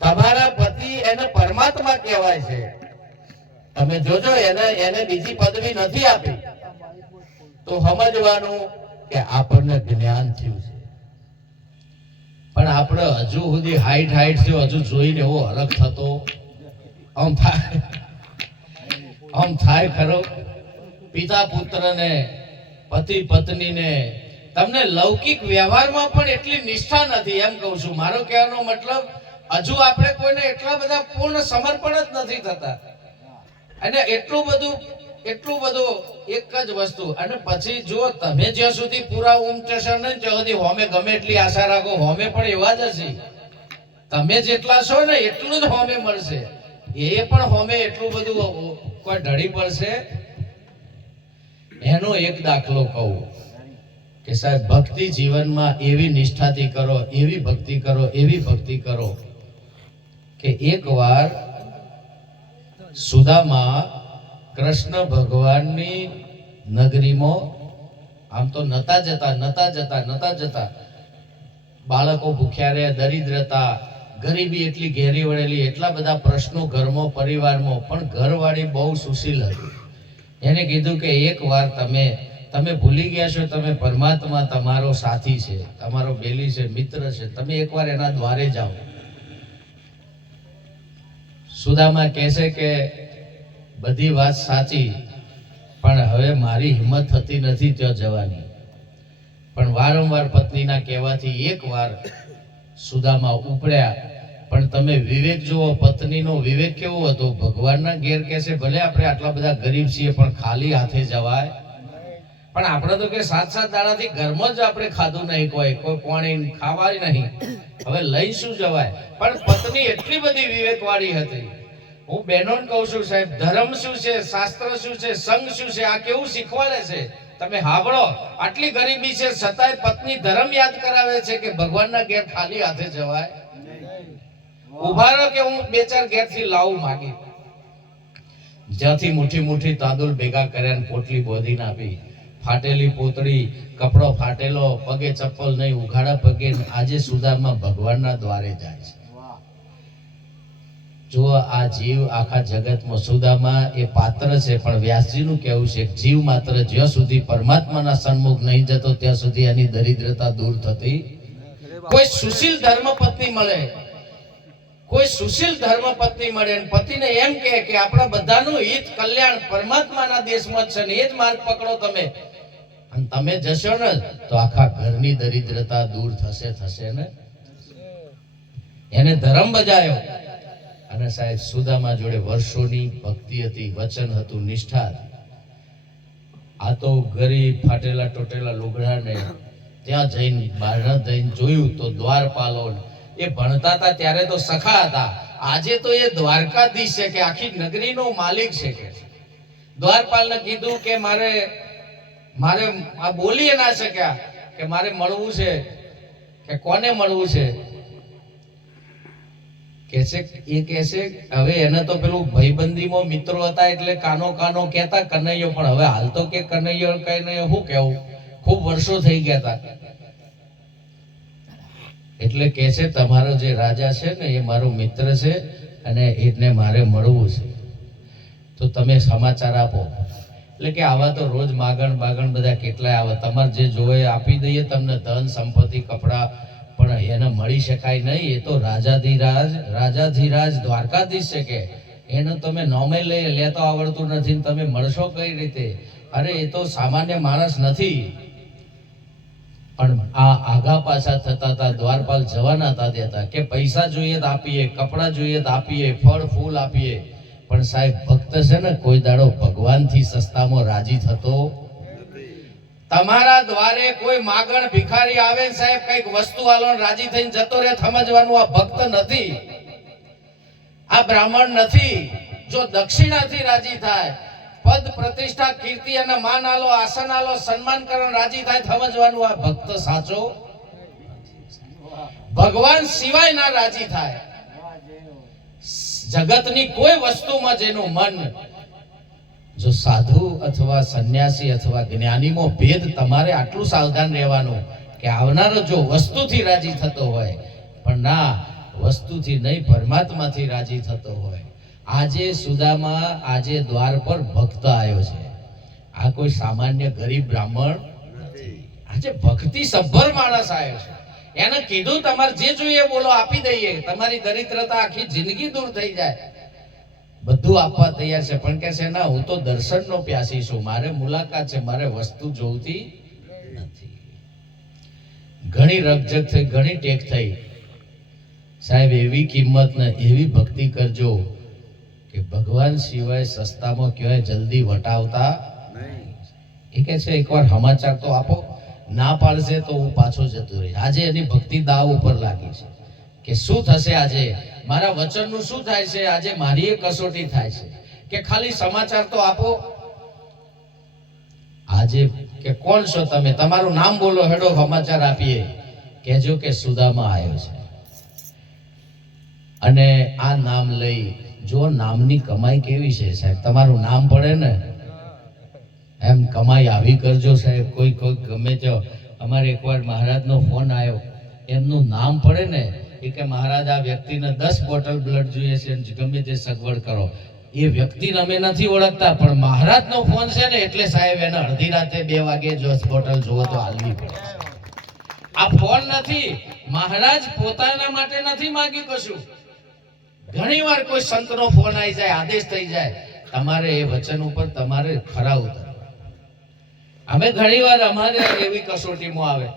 તમારા પતિ એને પરમાત્મા કહેવાય છે. તમે જોજો એને બીજી પદવી નથી આપી તો સમજવાનું કે આપણને જ્ઞાન થયું છે, પણ આપણે હજુ સુધી હાઈટ થયો, હજુ જોઈને એવો હરખ થતો આમ થાય ખરો. પિતા પુત્રને, પતિ પત્નીને, તમને લૌકિક વ્યવહારમાં પણ એટલી નિષ્ઠા નથી, એમ કહું છું. મારો કહેવાનો મતલબ હજુ આપણે કોઈને એટલા બધા પૂર્ણ સમર્પણ જ નથી થતા. અને એટલું બધું એક જ વસ્તુ. અને પછી જો તમે જ્યાં સુધી પૂરા ઉમટેશો ને ત્યાં સુધી હોમે ગમે એટલી આશા રાખો, હોમે પણ એવા જ હશે. તમે જેટલા છો ને એટલું જ હોમે મળશે. એ પણ હોમે એટલું બધું કોઈ ઢળી પડશે. એનો એક દાખલો કહું કે સાહેબ ભક્તિ જીવનમાં એવી નિષ્ઠાથી કરો, એવી ભક્તિ કરો કે એકવાર સુદામા કૃષ્ણ ભગવાનની નગરીમાં આમ તો નતા જતા બાળકો ભૂખ્યા રહ્યા, દરિદ્રતા, ગરીબી એટલી ઘેરી વળેલી, એટલા બધા પ્રશ્નો ઘરમાં, પરિવારમાં, પણ ઘરવાળી બહુ સુશીલ હતી. એને કીધું કે એકવાર તમે ભૂલી ગયા છો, તમે પરમાત્મા તમારો સાથી છે, તમારો બેલી છે, મિત્ર છે, તમે એકવાર એના દ્વારે જાઓ. સુદામા કહેશે કે બધી વાત સાચી, પણ હવે મારી હિંમત થતી નથી ત્યાં જવાની. પણ વારંવાર પત્નીના કહેવાથી એકવાર સુદામા ઉપડ્યા. પણ તમે વિવેક જુઓ, પત્નીનો વિવેક કેવો હતો. ભગવાનના ઘેર કહેશે ભલે આપણે આટલા બધા ગરીબ છીએ પણ ખાલી હાથે જવાય. પણ આપણે તો કે 7-7 દાડાથી ઘરમાં જ આપણે ખાધું નહીં, કોઈ પાણી ખાવાય નહીં, હવે લઈ શું જવાય. પણ પત્ની એટલી બધી વિવેકવાળી હતી. હું બહેનોને કહું છું, સાહેબ, ધર્મ શું છે, શાસ્ત્ર શું છે, સંઘ શું છે, આ કેવું શીખવાડે છે. તમે સાંભળો, આટલી ગરીબી છે છતાંય પત્ની ધર્મ યાદ કરાવે છે કે ભગવાનના ઘેર ખાલી હાથે જવાય. ઉભા રહો કે હું 2-4 ઘેરથી લાવું માગી. જ્યાંથી મુઠ્ઠી તાંદુલ ભેગા કર્યા ને પોટલી બોધીને આપી. ફાટેલી પોતળી, કપડો ફાટેલો, પગે ચપ્પલ નહીં, ઉઘાડા પગે આજે સુદામા ભગવાનના દ્વારે જાય છે. જો આ જીવ આખા જગતમાં સુદામા એ પાત્ર છે, પણ વ્યાસજીનું કહેવું છે જીવ માત્ર જ્યાં સુધી પરમાત્માના સન્મુખ નહીં જતો ત્યાં સુધી એની દરિદ્રતા દૂર થતી. કોઈ સુશીલ ધર્મપત્ની મળે, કોઈ સુશીલ ધર્મપત્ની મળે અને પતિને એમ કહે કે આપણા બધાનું હિત કલ્યાણ પરમાત્માના દેશમાં છે ને એ જ માર્ગ પકડો તમે, અને તમે જશો ને તો આખા ઘરની દરિદ્રતા દૂર થશે ને. એને ધર્મ બજાયો. અને સાહેબ, સુદામા જોડે વર્ષોની ભક્તિ હતી, વચન હતું, નિષ્ઠા હતી. આ તો ગરીબ ફાટેલા ટોટેલા લુગડાને ત્યાં જઈને બહાર જઈને જોયું તો દ્વારપાલો એ ભણતા હતા ત્યારે તો સખા હતા, આજે તો એ દ્વારકાધીશ છે કે આખી નગરીનો માલિક છે. કે દ્વારપાલને કીધું કે મારે આ બોલી ના શક્યા કે મારે મળવું છે. કે કોને મળવું છે? કહેશે હવે એને તો પેલું ભાઈબંધીમાં મિત્રો હતા એટલે કાનો કહેતા કનૈયો, પણ હવે હાલ તો કે કનૈયો કહીને શું કેવું, ખૂબ વર્ષો થઈ ગયા હતા. એટલે કે છે તમારો જે રાજા છે ને એ મારો મિત્ર છે અને એને મારે મળવું છે, તો તમે સમાચાર આપો. એટલે કે આવા તો રોજ માગણ બધા કેટલાય આવે, તમારે જે જોવે આપી દઈએ તમને, ધન સંપત્તિ કપડા, પણ એને મળી શકાય નહીં. એ તો રાજાધિરાજ દ્વારકાધીશ છે કે એને તમે નોમે લેતો આવડતું નથી, તમે મળશો કઈ રીતે? અરે એ તો સામાન્ય માણસ નથી. પણ આ આગા પાછા થતા હતા. દ્વારપાલ જવા નતા દેતા કે પૈસા જોઈએ તો આપીએ, કપડા જોઈએ તો આપીએ, ફળ ફૂલ આપીએ, પણ સાહેબ ભક્ત છે ને કોઈ દાડો ભગવાનથી સસ્તામાં રાજી થતો. તમારા દ્વારે કોઈ માગણ ભિખારી આવે સાહેબ, કઈક વસ્તુ આલો રાજી થઈને જતો રહે, સમજવાનું આ ભક્ત નથી, આ બ્રાહ્મણ નથી. જો દક્ષિણાથી રાજી થાય, પદ પ્રતિષ્ઠા કીર્તિ અને માન આલો, આસન આલો, સન્માન કરો રાજી થાય, સમજવાનું આ ભક્ત સાચો. ભગવાન સિવાય ના રાજી થાય. જગતની કોઈ વસ્તુમાં જેનું મન, જો સાધુ અથવા સંન્યાસી અથવા જ્ઞાનીમાં ભેદ, તમારે આટલું સાવધાન રહેવાનું કે આવનારો જો વસ્તુથી રાજી થતો હોય, પણ ના, વસ્તુથી નહીં પરમાત્માથી રાજી થતો હોય. આજે સુદામા આજે દ્વાર પર ભક્ત આવ્યો છે. આ કોઈ સામાન્ય ગરીબ બ્રાહ્મણ નથી, આજે ભક્તિ સભર માણસ આવ્યો છે. એને કીધું તમારે જે જોઈએ બોલો, આપી દઈએ, તમારી દરિદ્રતા આખી જિંદગી દૂર થઈ જાય, બધું આપવા તૈયાર છે. પણ કે છે ના, હું તો દર્શનનો પ્યાસી છું, મારે મુલાકાત છે, મારે વસ્તુ જોઈતી નથી. ઘણી રકજક થઈ, ઘણી ટેક થઈ. સાહેબ એવી કિંમત ને એવી ભક્તિ કરજો કે ભગવાન સિવાય સસ્તામાં ક્યાંય જલ્દી વટાવતા નહીં. એ કે છે એકવાર સમાચાર તો આપો, ના પાડશે તો હું પાછો જતો રહીશ. આજે એની ભક્તિ દાવ ઉપર લાગી છે કે શું થશે આજે, મારા વચનનું શું થાય છે, આજે મારી એ કસોટી થાય છે કે ખાલી સમાચાર તો આપો. આજે કે કોણ છો તમે, તમારું નામ બોલો, હેડો સમાચાર આપીએ. કહેજો કે સુદામા આવ્યો છે. અને આ નામ લઈ જો નામની કમાઈ કેવી છે સાહેબ, તમારું નામ પડે ને એમ કમાઈ આવી કરજો સાહેબ. કોઈ ગમે તે, અમારે એકવાર મહારાજનો ફોન આવ્યો, એમનું નામ પડે ને એ કે મહારાજ આ વ્યક્તિને 10 બોટલ બ્લડ જોઈએ છે, ગમે તે સગવડ કરો. એ વ્યક્તિને અમે નથી ઓળખતા, પણ મહારાજનો ફોન છે ને એટલે સાહેબ એને અડધી રાતે 2 વાગે 10 બોટલ જોવો તો હાલવી પડે. આ ફોન નથી, મહારાજ પોતાના માટે નથી માંગ્યું કશું. ઘણી વાર કોઈ સંતનો ફોન આવી જાય, આદેશ થઈ જાય, તમારે એ વચન ઉપર તમારે ખરા ઉતરવા. અમે ઘણી વાર અમારે એવી કસોટીમાં આવે,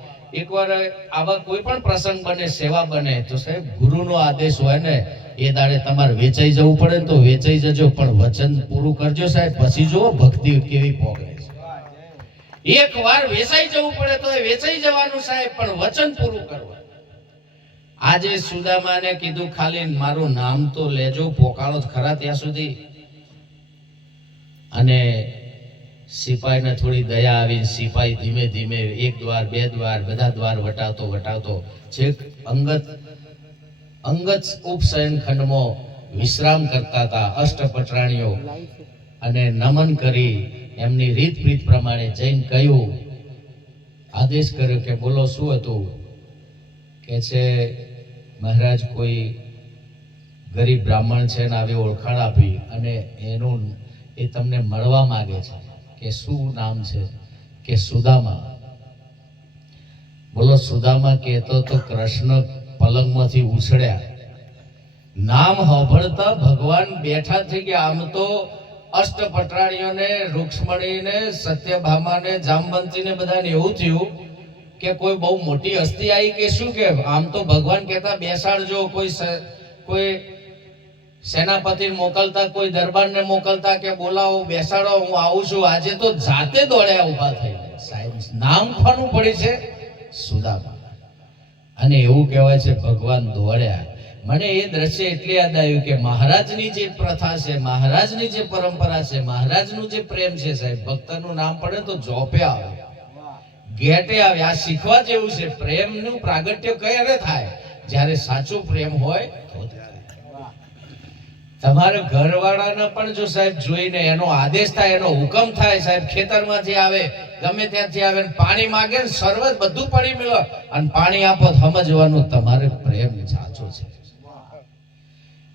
એકવાર આવા કોઈ પણ પ્રસંગ બને, સેવા બને તો સાહેબ ગુરુનો આદેશ હોય ને એ દાડે તમારે વેચાઈ જવું પડે ને તો વેચાઈ જજો, પણ વચન પૂરું કરજો સાહેબ. પછી જુઓ ભક્તિ કેવી પોગળે છે. એક વાર વેચાઈ જવું પડે તો એ વેચાઈ જવાનું સાહેબ, પણ વચન પૂરું કરવું. આજે સુદામાને કીધું ખાલી મારું નામ તો લેજો, પોકાળો ખરા ત્યાં સુધી. અને સિપાહીને થોડી દયા આવી, સિપાહી ધીમે ધીમે 1 દ્વાર 2 દ્વાર બધા દ્વાર વટાવતો છેક અંગત ઉપશયન ખંડમાં વિશ્રામ કરતા હતા અષ્ટપટરાણીઓ. અને નમન કરી એમની રીત પ્રીત પ્રમાણે જઈને કહ્યું, આદેશ કર્યો કે બોલો શું હતું? કે છે મહારાજ કોઈ ગરીબ બ્રાહ્મણ છે ને આવી ઓળખાણ આપી અને એનું એ તમને મળવા માંગે છે. કે શું નામ છે? કે સુદામા. બોલો સુદામા કહેતો તો કૃષ્ણ પલંગમાંથી ઉછળ્યા. નામ સાંભળતા ભગવાન બેઠા થઈ ગયા. આમ તો અષ્ટપટરાણીઓને, રૂક્ષ્મણીને, સત્યભામાને, જામવંતીને બધાને એવું થયું કે કોઈ બહુ મોટી હસ્તી આવી કે શું. કે આમ તો ભગવાન કહેતા બેસાડજો, કોઈ સેનાપતિ મોકલતા, કોઈ દરબારને મોકલતા કે બોલાવો, બેસાડો, હું આવું છું. આજે તો જાતે દોડ્યા ઉભા થઈ. સાહેબ નામ કોનું પડી છે? સુદામા. અને એવું કહેવાય છે ભગવાન દોડ્યા. મને એ દ્રશ્ય એટલે યાદ આવ્યું કે મહારાજની જે પ્રથા છે, મહારાજની જે પરંપરા છે, મહારાજનું જે પ્રેમ છે સાહેબ, ભક્તનું નામ પડે તો જોપે આવે, ગેટે આવે. આ શીખવા જેવું છે. પ્રેમનું પ્રાગટ્ય ક્યારે થાય? જ્યારે સાચો પ્રેમ હોય તો. તમારે ઘરવાળાને પણ જો સાહેબ જોઈને એનો આદેશ થાય, એનો હુકમ થાય સાહેબ, ખેતરમાંથી આવે, ગમે ત્યાંથી આવે, પાણી માંગે ને શરબત બધું પડી મેળો અને પાણી આપો, સમજવાનું તમારે પ્રેમ સાચો છે.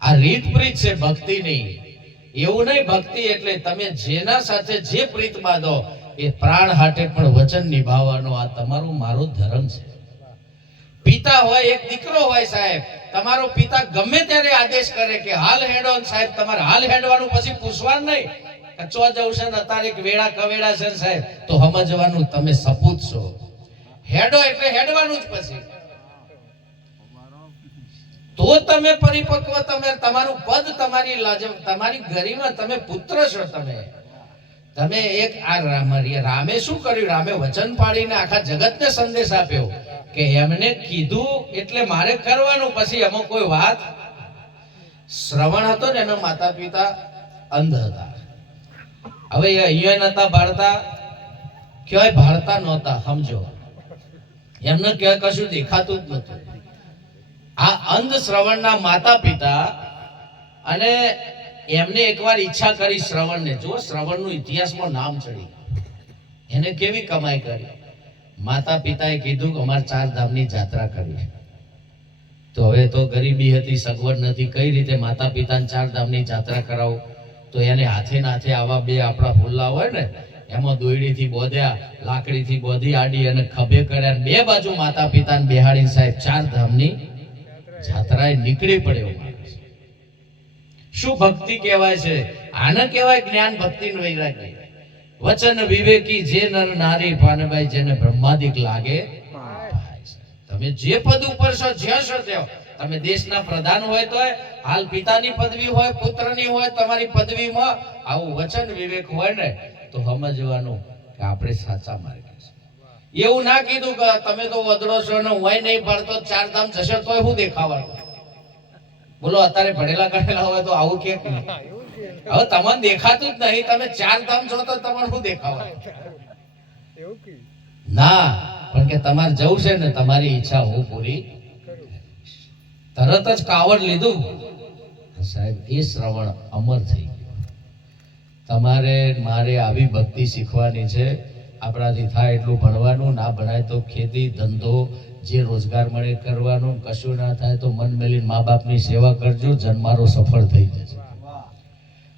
આ રીત પ્રીત છે ભક્તિ નહીં. એવું નહીં ભક્તિ એટલે તમે જેના સાથે જે પ્રીત બાંધો એ પ્રાણ હાટે પણ વચન નિભાવવાનો આ તમારું મારું ધર્મ છે. પિતા હોય, એક દીકરો હોય સાહેબ, તમારો પિતા ગમે ત્યારે આદેશ કરે કે હાલ હેડો, સાહેબ તમારે હાલ હેડવાનું, પછી પૂછવાનું નહીં કે ચો જવું છે ને અત્યારે એક વેળા કવેડા છે સાહેબ, તો સમજવાનું તમે સપૂત છો. હેડો એટલે હેડવાનું જ. પછી તો તમે પરિપક્વ, તમે તમારું પદ, તમારી લાજમ, તમારી ગરિમા, તમે પુત્ર છો. તમે એક આ રામે શું કર્યું? રામે વચન પાડીને આખા જગતને સંદેશ આપ્યો કે એમને કીધું એટલે મારે કરવાનું. પછી એમાં કોઈ વાત. શ્રવણ હતો ને એના માતા પિતા અંધ હતા. હવે અહીંયા નતા ભાળતા, ક્યાંય ભાળતા નહોતા. સમજો, એમને ક્યાંય કશું દેખાતું જ નતું. આ અંધ શ્રવણના માતા પિતા, અને એમને એકવાર ઈચ્છા કરી શ્રવણને. જો શ્રવણનું ઇતિહાસમાં નામ ચડી, એને કેવી કમાઈ કરી. માતા પિતાએ કીધું કે અમારે 4 ધામની યાત્રા કરવી. તો હવે તો ગરીબી હતી, સગવડ નથી, કઈ રીતે માતા પિતાને 4 ધામની યાત્રા કરાવું? તો એને હાથે નાથે આવા 2 આપણા ફૂલ્લા હોય ને, એમાં દોયડીથી બોધ્યા, લાકડીથી બોધી આડી અને ખભે કર્યા, 2 બાજુ માતા પિતાને બેહાડીને સાહેબ 4 ધામની યાત્રાએ નીકળી પડ્યો. શું ભક્તિ કહેવાય છે? આને કહેવાય જ્ઞાન, ભક્તિ, વૈરાગ્ય. વચન વિવેકી જે નર નારી પાનબાઈ, જેને બ્રહ્માદિક લાગે. તમે જે પદ ઉપર છો, જ્યાં છો ત્યાં, તમે દેશના પ્રધાન હોય તો, હાલ પિતાની પદવી હોય, પુત્રની હોય, તમારી પદવીમાં આવું વચન વિવેક હોય ને તો સમજવાનું કે આપણે સાચા માર્ગે છે. એવું ના કીધું કે તમે તો વદરો છો ને હોય નહીં ભણતો, 4 ધામ જશે તોય શું દેખાવાનું? બોલો અત્યારે ભણેલા ગણેલા હોય તો આવું કે હવે તમને દેખાતું જ નહીં, તમે 4 ધામ છો તો તમને શું દેખાવાનું? ના, પણ કે તમારે જવું છે ને, તમારી ઈચ્છા હું પૂરી. તરત જ કાવડ લીધું સાહેબ એ શ્રવણ અમર થઈ ગયો. તમારે મારે આવી ભક્તિ શીખવાની છે. આપણાથી થાય એટલું ભણવાનું, ના ભણાય તો ખેતી ધંધો જે રોજગાર મળે કરવાનું, કશું ના થાય તો મન મેલીને મા બાપની સેવા કરજો, જન્મારો સફળ થઈ જશે.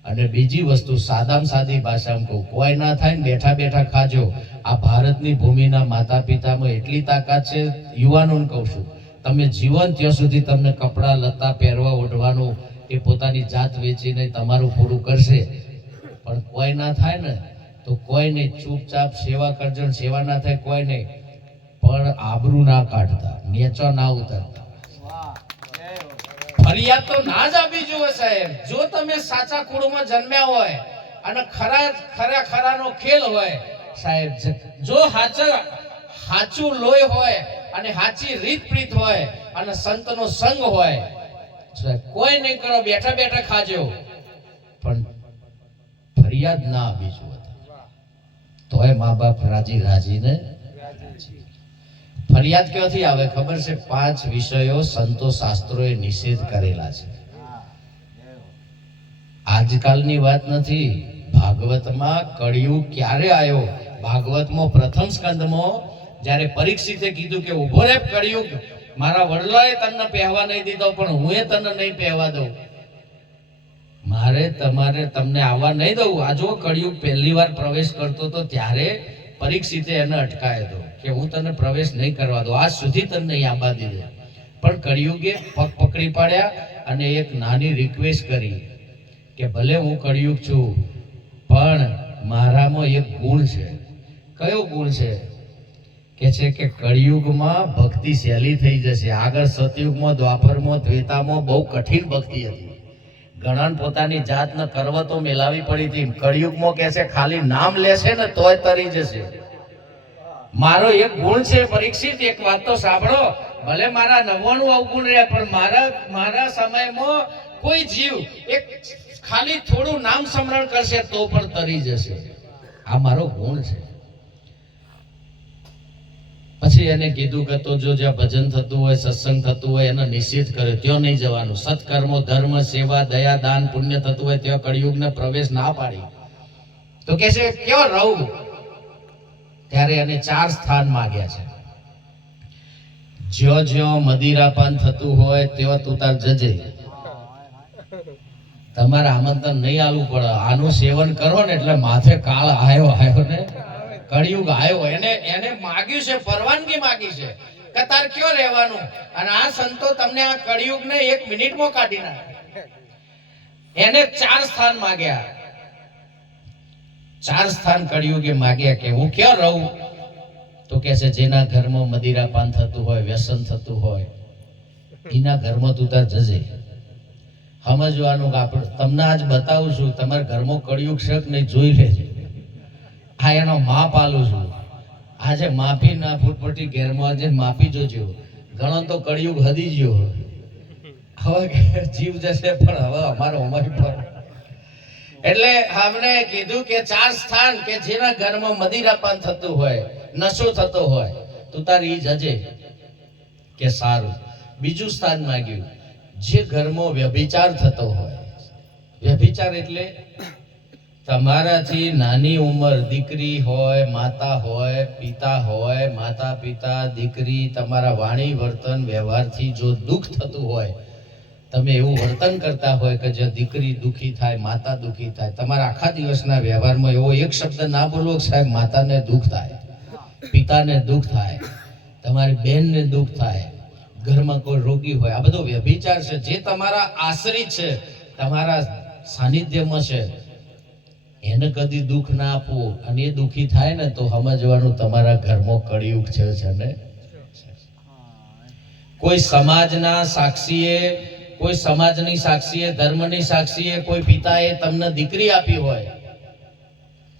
અને બીજી વસ્તુ સાદામાં સાદી ભાષામાં કહું, કોઈ ના થાય ને બેઠા બેઠા ખાજો. આ ભારતની ભૂમિના માતા પિતામાં એટલી તાકાત છે, યુવાનોને કહું છું, તમે જીવન ત્યાં સુધી તમને કપડાં લત્તા પહેરવા ઓઢવાનું એ પોતાની જાત વેચીને તમારું પૂરું કરશે. પણ કોઈ ના થાય ને તો કોઈ નહીં, ચૂપચાપ સેવા કરજો. સેવા ના થાય કોઈ નહીં, પણ આબરૂ ના કાઢતા, નેચો ના ઉતરતા, ફરિયાદ તો ના જ આપી જુઓ સાહેબ. જો તમે સાચા કુળમાં જન્મ્યા હોય અને ખરાનો ખેલ હોય સાહેબ, જો સાચું લોહી હોય અને સાચી રીત પ્રીત હોય અને સંતનો સંગ હોય, કોઈ નહીં કરો, બેઠા બેઠા ખાજો, પણ ફરિયાદ ના આપી જુઓ. તોય મા બાપ રાજી ને. ફરિયાદ ક્યાંથી આવે ખબર છે? 5 વિષયો સંતો શાસ્ત્રોએ નિષેધ કરેલા છે. આજકાલની વાત નથી. ભાગવતમાં કળિયુગ ક્યારે આવ્યો? ભાગવતમાં પ્રથમ સ્કંદમાં જ્યારે પરીક્ષિતે કીધું કે ઉભો રે કળિયુગ, મારા વડલાએ તને પહેવા નહીં દીધો પણ હું એ તને નહીં પહેવા દઉં, મારે તમારે તમને આવવા નહીં દઉં. આ જો કળિયુગ પહેલી વાર પ્રવેશ કરતો તો ત્યારે પરીક્ષિતે એને અટકાયો હતો કે હું તને પ્રવેશ નહીં કરવા દઉં, આજ સુધી તને નહીં આવવા દીધો. પણ કળિયુગે પગ પકડી પાડ્યા અને એક નાની રિક્વેસ્ટ કરી કે ભલે હું કળિયુગ છું પણ મારામાં એક ગુણ છે. કયો ગુણ છે? કે છે કે કળિયુગમાં ભક્તિ સહેલી થઈ જશે. આગળ સતયુગમાં, દ્વાપરમાં, ત્રેતામાં બહુ કઠિન ભક્તિ હતી. ઘણાને પોતાની જાતને કરવતો મેલાવી પડી હતી. કળિયુગમાં કે છે ખાલી નામ લેશે ને તોય તરી જશે. મારો એક ગુણ છે પરીક્ષિત, એક વાત તો સાંભળો, ભલે મારા 99 અવગુણ રહ્યા પણ મારા સમયમાં કોઈ જીવ એક ખાલી થોડું નામ સ્મરણ કરશે તો પણ તરી જશે. આ મારો ગુણ છે. પછી એને કીધું કે તો જો જ્યાં ભજન થતું હોય, સત્સંગ થતું હોય એનો નિષેધ કરે, ત્યાં નહીં જવાનું. સત્કર્મો, ધર્મ, સેવા, દયા, દાન, પુણ્ય થતું હોય ત્યાં કળિયુગને પ્રવેશ ના પાડી. તો કે છે ક્યાં રહું? ત્યારે એને 4 સ્થાન માંગ્યા છે. જ્યાં મદિરાપાન થતું હોય ત્યાં તું તાર જજે. તમારે આમંત્રણ નહીં આલવું પડે. આનું સેવન કરો ને એટલે માથે કાળ આવ્યો ને, કળિયુગ આવ્યો. એને માગ્યું છે, પરવાનગી માગી છે કે તાર ક્યાં રહેવાનું. અને આ સંતો તમને આ કળિયુગને 1 મિનિટમાં કાઢી નાખે. એને 4 સ્થાન માગ્યા. 4 સ્થાન કળિયુગે માગ્યા કે હું ક્યાં રહું? તો કે છે જેના ઘરમાં મદિરાપાન થતું હોય, વ્યસન થતું હોય એના ઘરમાં તું તાર જજે. સમજવાનું કે આપણે તમને આજ બતાવું છું, તમારા ઘરમાં કળિયુગ શક નહીં જોઈ લેજો. આ એનો માપ આલું છું. આજે માફી ના ફૂટપટ્ટી ઘેરમાં જે માફી જોજો. ઘણો તો કળિયુગ હદી ગયો. હવે જીવ જશે પણ હવે અમારો અમારી પર. એટલે અમને કીધું કે 4 સ્થાન કે જેના ઘરમાં મદિરાપાન થતું હોય, નશો થતો હોય, તું તારી જજે. કે સારું. બીજું સ્થાન માંગ્યું, જે ઘરમાં વ્યભિચાર થતો હોય. વ્યભિચાર એટલે તમારાથી નાની ઉંમર દીકરી હોય, માતા હોય, પિતા હોય, માતા પિતા, દીકરી, તમારા વાણી વર્તન વ્યવહારથી જો દુઃખ થતું હોય, તમે એવું વર્તન કરતા હોય કે જે દીકરી દુઃખી થાય, માતા દુઃખી થાય, તમારા આખા દિવસના વ્યવહારમાં એવો એક શબ્દ ના બોલો કે સાહેબ માતાને દુઃખ થાય, પિતાને દુઃખ થાય, તમારી બહેનને દુઃખ થાય, ઘરમાં કોઈ રોગી હોય, આ બધો વ્યભિચાર છે. જે તમારા આશ્રિત છે, તમારા સાનિધ્યમાં છે, એને કદી દુઃખ ના આપવું. અને એ દુઃખી થાય ને તો સમજવાનું તમારા ઘરમાં કળિયુગ છે ને. કોઈ સમાજના સાક્ષીએ, કોઈ સમાજની સાક્ષીએ, ધર્મની સાક્ષીએ કોઈ પિતાએ તમને દીકરી આપી હોય,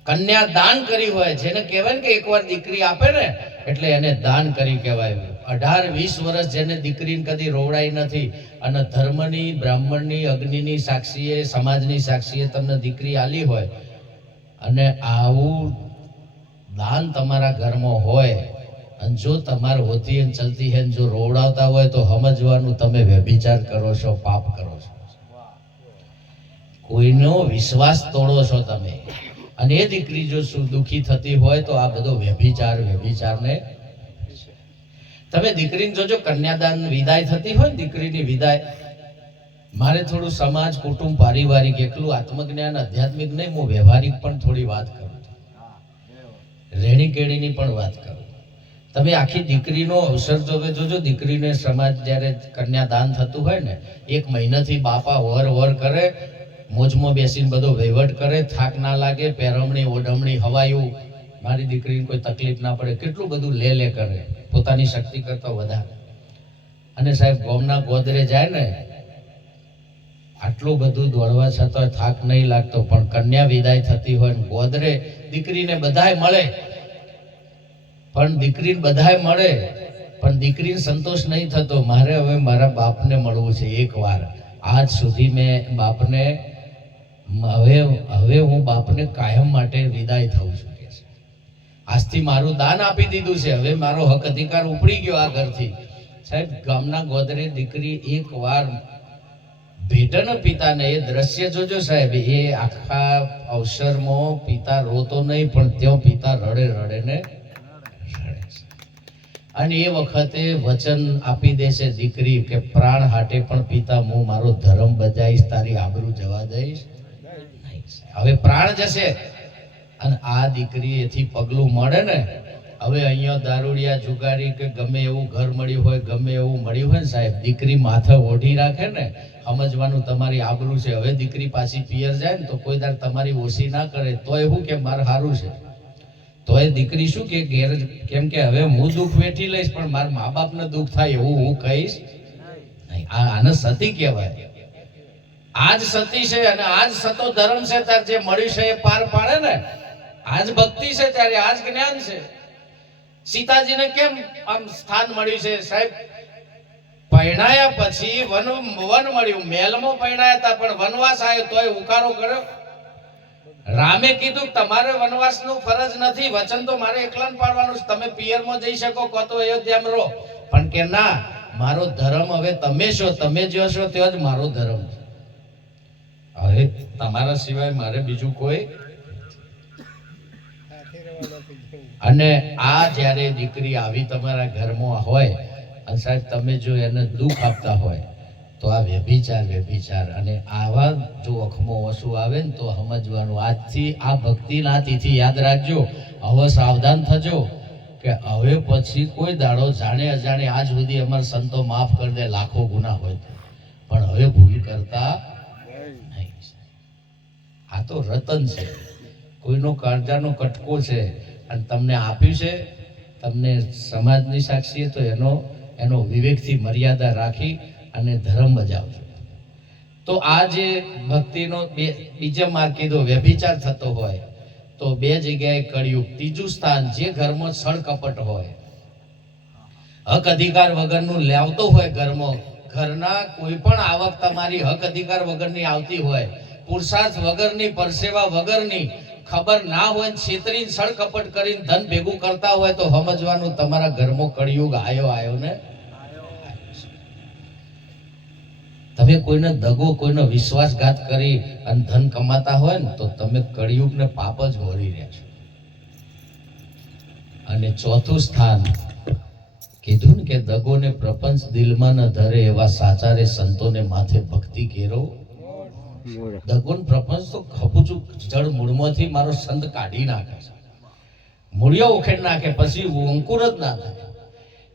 કન્યા દાન કરી હોય, જેને કહેવાય ને કે એકવાર દીકરી આપે ને એટલે એને દાન કરી કહેવાય. 18-20 વર્ષ જેને દીકરીને કદી રોવડાઈ નથી અને ધર્મની, બ્રાહ્મણની, અગ્નિની સાક્ષીએ, સમાજની સાક્ષીએ તમને દીકરી આલી હોય અને આવું દાન તમારા ઘરમાં હોય અને જો તમારે હોતી અને ચલતી હે જો રોવડાવતા હોય તો સમજવાનું તમે વ્યભિચાર કરો છો, પાપ કરો છો. કોઈનો વિશ્વાસ તોડો છો તમે. અને એ દીકરી જો દુઃખી થતી હોય તો આ બધો વ્યભિચારને તમે દીકરીને જોજો. કન્યાદાન વિદાય થતી હોય ને, દીકરીની વિદાય, મારે થોડું સમાજ, કુટુંબ, પારિવારિક, એકલું આત્મજ્ઞાન આધ્યાત્મિક નહીં, હું વ્યવહારિક પણ થોડી વાત કરું, રેણી કેણીની પણ વાત કરું. તમે આખી દીકરીનો અવસર જોજો. દીકરીને સમાજ જ્યારે કન્યાદાન થતું હોય ને, 1 મહિનાથી બાપા વર કરે, મોજમાં બેસીને બધો વહીવટ કરે, થાક ના લાગે, પહેરમણી ઓઢમણી હવાયું, મારી દીકરીને કોઈ તકલીફ ના પડે, કેટલું બધું લે કરે, પોતાની શક્તિ કરતા વધારે. અને સાહેબ ગામના ગોદરે જાય ને, આટલું બધું દોડવા છતાં થાક નહીં લાગતો. પણ કન્યા વિદાય થતી હોય ને ગોદરે દીકરીને બધાય મળે, પણ દીકરીને સંતોષ નહીં થતો. મારે હવે મારા બાપને મળવું છે એકવાર. આજ સુધી મેં બાપને, હવે હું બાપને કાયમ માટે વિદાય થઉં છું કે છે. આજથી મારું દાન આપી દીધું છે, હવે મારો હક અધિકાર ઉપડી ગયો આ ઘરથી. સાહેબ ગામના ગોદરે દીકરી એકવાર ભેટે ને પિતાને, એ દ્રશ્ય જોજો સાહેબ. એ આખા અવસરમાં પિતા રોતો નહીં, પણ ત્યાં પિતા રડે ને. અને એ વખતે વચન આપી દેશે દીકરી કે પ્રાણ હાટે પણ પિતા હું મારો ધર્મ બજાવીશ, તારી આબરૂ જવા દઈશ નહીં. હવે પ્રાણ જશે અને આ દીકરી એથી પગલું મળે ને. હવે અહીંયા દારૂડિયા, જુગારી કે ગમે એવું ઘર મળ્યું હોય, ગમે એવું મળ્યું હોય ને સાહેબ, દીકરી માથે ઓઢી રાખે ને, સમજવાનું તમારી આબરૂ છે. હવે દીકરી પાછી પિયર જાય ને તો કોઈ દર તમારી ઓછી ના કરે, તો એવું કે મારે સારું છે. તો એ દીકરી શું કે ઘેર, કેમ કે હવે હું દુઃખ વેઠી લઈશ, પણ મારા મા બાપને દુઃખ થાય એવું હું કહીશ નહીં. આને સતી કહેવાય. આજ સતી છે અને આજ સતો ધર્મ છે. તાર જે મળ્યું છે એ પાર પાડે ને, આજ ભક્તિ છે, ત્યારે આજ જ્ઞાન છે. સીતાજીને કેમ આમ સ્થાન મળ્યું છે સાહેબ? પરણાયા પછી વન મળ્યું, મહેલમાં પરણાયા હતા, પણ વનવાસ આવ્યો તોય ઉકારો કર્યો. રામે કીધું તમારે વનવાસનું ફરજ નથી, વચન તો મારે એકલાને પાડવાનું છે. તમે પિયરમાં જઈ શકો, કો તો અયોધ્યામાં રહો. પણ કે ના, મારો ધર્મ હવે તમે છો, તમે જો છો તે જ મારો ધર્મ છે. હવે તમારા સિવાય મારે બીજું કોઈ. અને આ જ્યારે દીકરી આવી તમારા ઘરમાં હોય અને સાહેબ તમે જો એને દુઃખ આપતા હોય તો આ વ્યભિચાર. અને આવા જો અખમો વસુ આવે ને તો સમજવાનું, આજથી આ ભક્તિના તિથિ યાદ રાખજો. હવે સાવધાન થજો કે હવે પછી કોઈ દાડો જાણે અજાણે, આજ સુધી અમારા સંતો માફ કરી દે, લાખો ગુના હોય, પણ હવે ભૂલ કરતા નહીં. આ તો રતન છે, કોઈનો કાળજાનો કટકો છે અને તમને આપ્યું છે. તમને સમાજની સાક્ષી તો એનો વિવેકથી મર્યાદા રાખી અને ધર્મ બજાવજો. તો આ જે ભક્તિનો બીજો માર્ગ કીધો, વ્યભિચાર થતો હોય તો 2 જગ્યાએ કળિયુગ. ત્રીજું સ્થાન, જે ઘરમાં છળ કપટ હોય, હક અધિકાર વગરનું લાવતો હોય ઘરમાં, ઘરના કોઈ પણ આવક તમારી હક અધિકાર વગરની આવતી હોય, પુરુષાર્થ વગરની, પરસેવા વગરની, ખબર ના હોય, છેતરીને છળ કપટ કરીને ધન ભેગું કરતા હોય તો સમજવાનું તમારા ઘરમાં કળિયુગ આયો ને. તમે કોઈને દગો, કોઈનો વિશ્વાસઘાત કરી અને ધન કમાતા હોય ને તો તમે કળિયુગને પાપ જ વળી રહ્યા છો. અને ચોથું સ્થાન કીધું ને કે દગોને પ્રપંચ દિલમાં ન ધરે, એવા સાચા રે સંતોને માથે ભક્તિ કેરો. દગોન પ્રપંચ તો ખપુચું જળ મૂળમાંથી મારો સંત કાઢી નાખે છે, મૂળિયો ઉખેડ નાખે, પછી અંકુર જ ના થાય.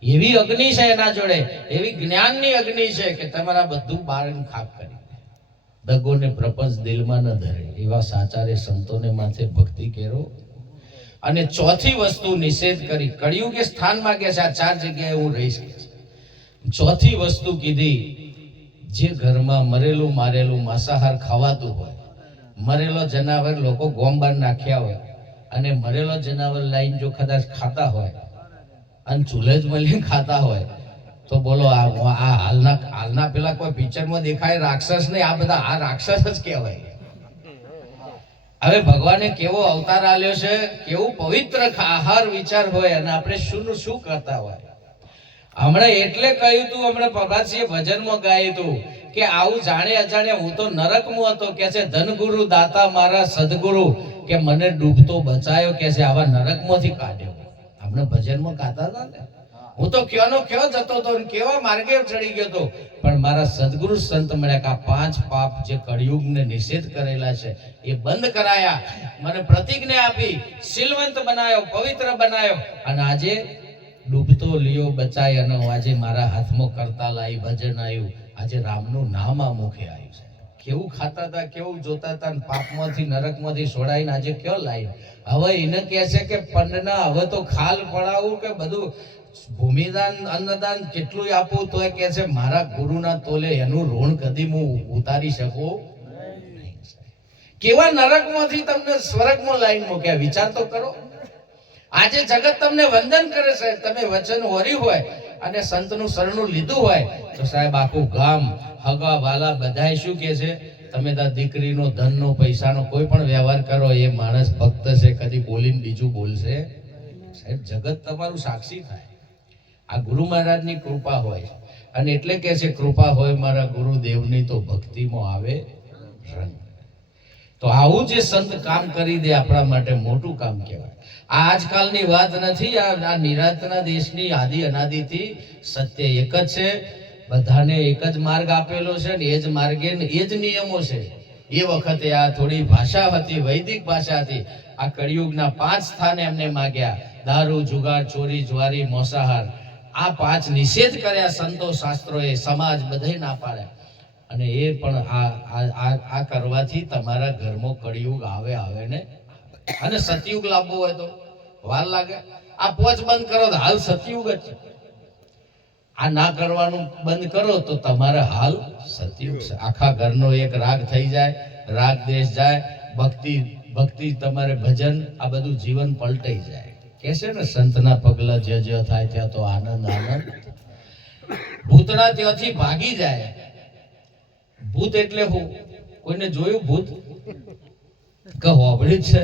એવી અગ્નિ છે એના જોડે, એવી જ્ઞાનની અગ્નિ છે કે તમારા બધું બારણ ખાક કરી દે. દગોને પ્રપંચ દિલમાં ન ધરે, એવા સાચા રે સંતોને માથે ભક્તિ કેરો. અને ચોથી વસ્તુ નિષેધ કરી, કળિયુગે સ્થાન માંગે છે. આ 4 જગ્યાએ હું રહીશ કે છે. ચોથી વસ્તુ કીધી, જે ઘરમાં મરેલું મારેલું માંસાહાર ખવાતું હોય, મરેલો જનાવર લોકો ગોમબાર નાખ્યા હોય અને મરેલો જનાવર લાઈન જો કદાચ ખાતા હોય અને ચૂલે જ મળીને ખાતા હોય તો બોલો આ હાલના પેલા કોઈ પિક્ચરમાં દેખાય રાક્ષસ નહીં, આ બધા આ રાક્ષસ જ કહેવાય. હવે ભગવાને કેવો અવતાર આલ્યો છે, કેવું પવિત્ર આહાર વિચાર હોય અને આપણે શું કરતા હોય. હમણાં એટલે કહ્યું તું, હમણાં પ્રભાતસિંહે ભજનમાં ગાયું તું કે આવું જાણે અજાણે હું તો નરકમાં હતો કે છે ધનગુરુ દાતા મારા સદગુરુ કે મને ડૂબતો બચાયો કે છે આવા નરકમાંથી કાઢ્યો. આપણે ભજનમાં ગાતા હતા ને, હું તો ક્યાંનો ક્યાં જતો હતો ને કેવા માર્ગે ચડી ગયો હતો, પણ મારા સદગુરુ સંત મળ્યા કે આ 5 પાપ જે કળિયુગને નિષેધ કરેલા છે એ બંધ કરાયા, મને પ્રતિજ્ઞા આપી, શીલવંત બનાવ્યો, પવિત્ર બનાવ્યો, અને આજે ડૂબતો લિયો બચાય અને આજે મારા હાથમાં કરતા લાઈ ભજન આવ્યું. આજે રામનું નામ આ મુખે આવ્યું છે. કેવું ખાતા હતા, કેવું જોતા હતા, પાપમાંથી નરકમાંથી છોડાઈને આજે ક્યાં લાવી. હવે એને કહે છે કે પંડના હવે તો ખાલ પડાવું કે બધું ભૂમિદાન અન્નદાન કેટલું આપું તો એ કહે છે મારા ગુરુના તોલે એનું ઋણ કદી હું ઉતારી શકું નહીં. કેવા નરકમાંથી તમને સ્વર્ગમાં લાઈન મૂક્યા, વિચાર તો કરો. આજે જગત તમને વંદન કરે છે, તમે વચન હોરી હોય અને સંતનું શરણું લીધું હોય તો સાહેબ આખું ગામ હગા વાલા બધાય શું કહે છે, તમે તાર દીકરીનો ધનનો પૈસાનો કોઈ પણ વ્યવહાર કરો એ માણસ ભક્ત છે, કદી બોલીને બીજું બોલશે. સાહેબ જગત તમારું સાક્ષી થાય. આ ગુરુ મહારાજની કૃપા હોય, અને એટલે કે છે કૃપા હોય મારા ગુરુદેવની તો ભક્તિમાં આવે રંગ. તો આવું જે સંત કામ કરી દે આપણા માટે મોટું કામ કહેવાય. આ આજકાલની વાત નથી, આ નિરાંતના દેશની આદિ અનાદિથી સત્ય એક જ છે, બધાને એક જ માર્ગ આપેલો છે ને એ જ માર્ગે એ જ નિયમો છે. એ વખતે આ થોડી ભાષા હતી, વૈદિક ભાષા હતી. આ કળિયુગના 5 સ્થાને એમને માગ્યા, દારૂ, જુગાર, ચોરી, જ્વારી, મોસાહાર, આ 5 નિષેધ કર્યા સંતો શાસ્ત્રોએ, સમાજ બધે ના પાડ્યા. અને એ પણ આ કરવાથી તમારા ઘરમાં કળિયુગ આવે ને, અને સતયુગ લાવવો હોય તો વાર લાગે. આ પોચ બંધ કરો તો હાલ સતયુગ જ છે. આ ના કરવાનું બંધ કરો તો તમારે હાલ સતયુગ છે. આખા ઘરનો એક રાગ થઈ જાય, રાગ દેશ જાય, ભક્તિ તમારે ભજન, આ બધું જીવન પલટાઈ જાય. કે છે ને સંતના પગલા જે થાય ત્યાં તો આનંદ આનંદ. ભૂતડા ત્યાંથી ભાગી જાય. ભૂત એટલે હું કોઈને જોયું ભૂત કે હોબળી છે?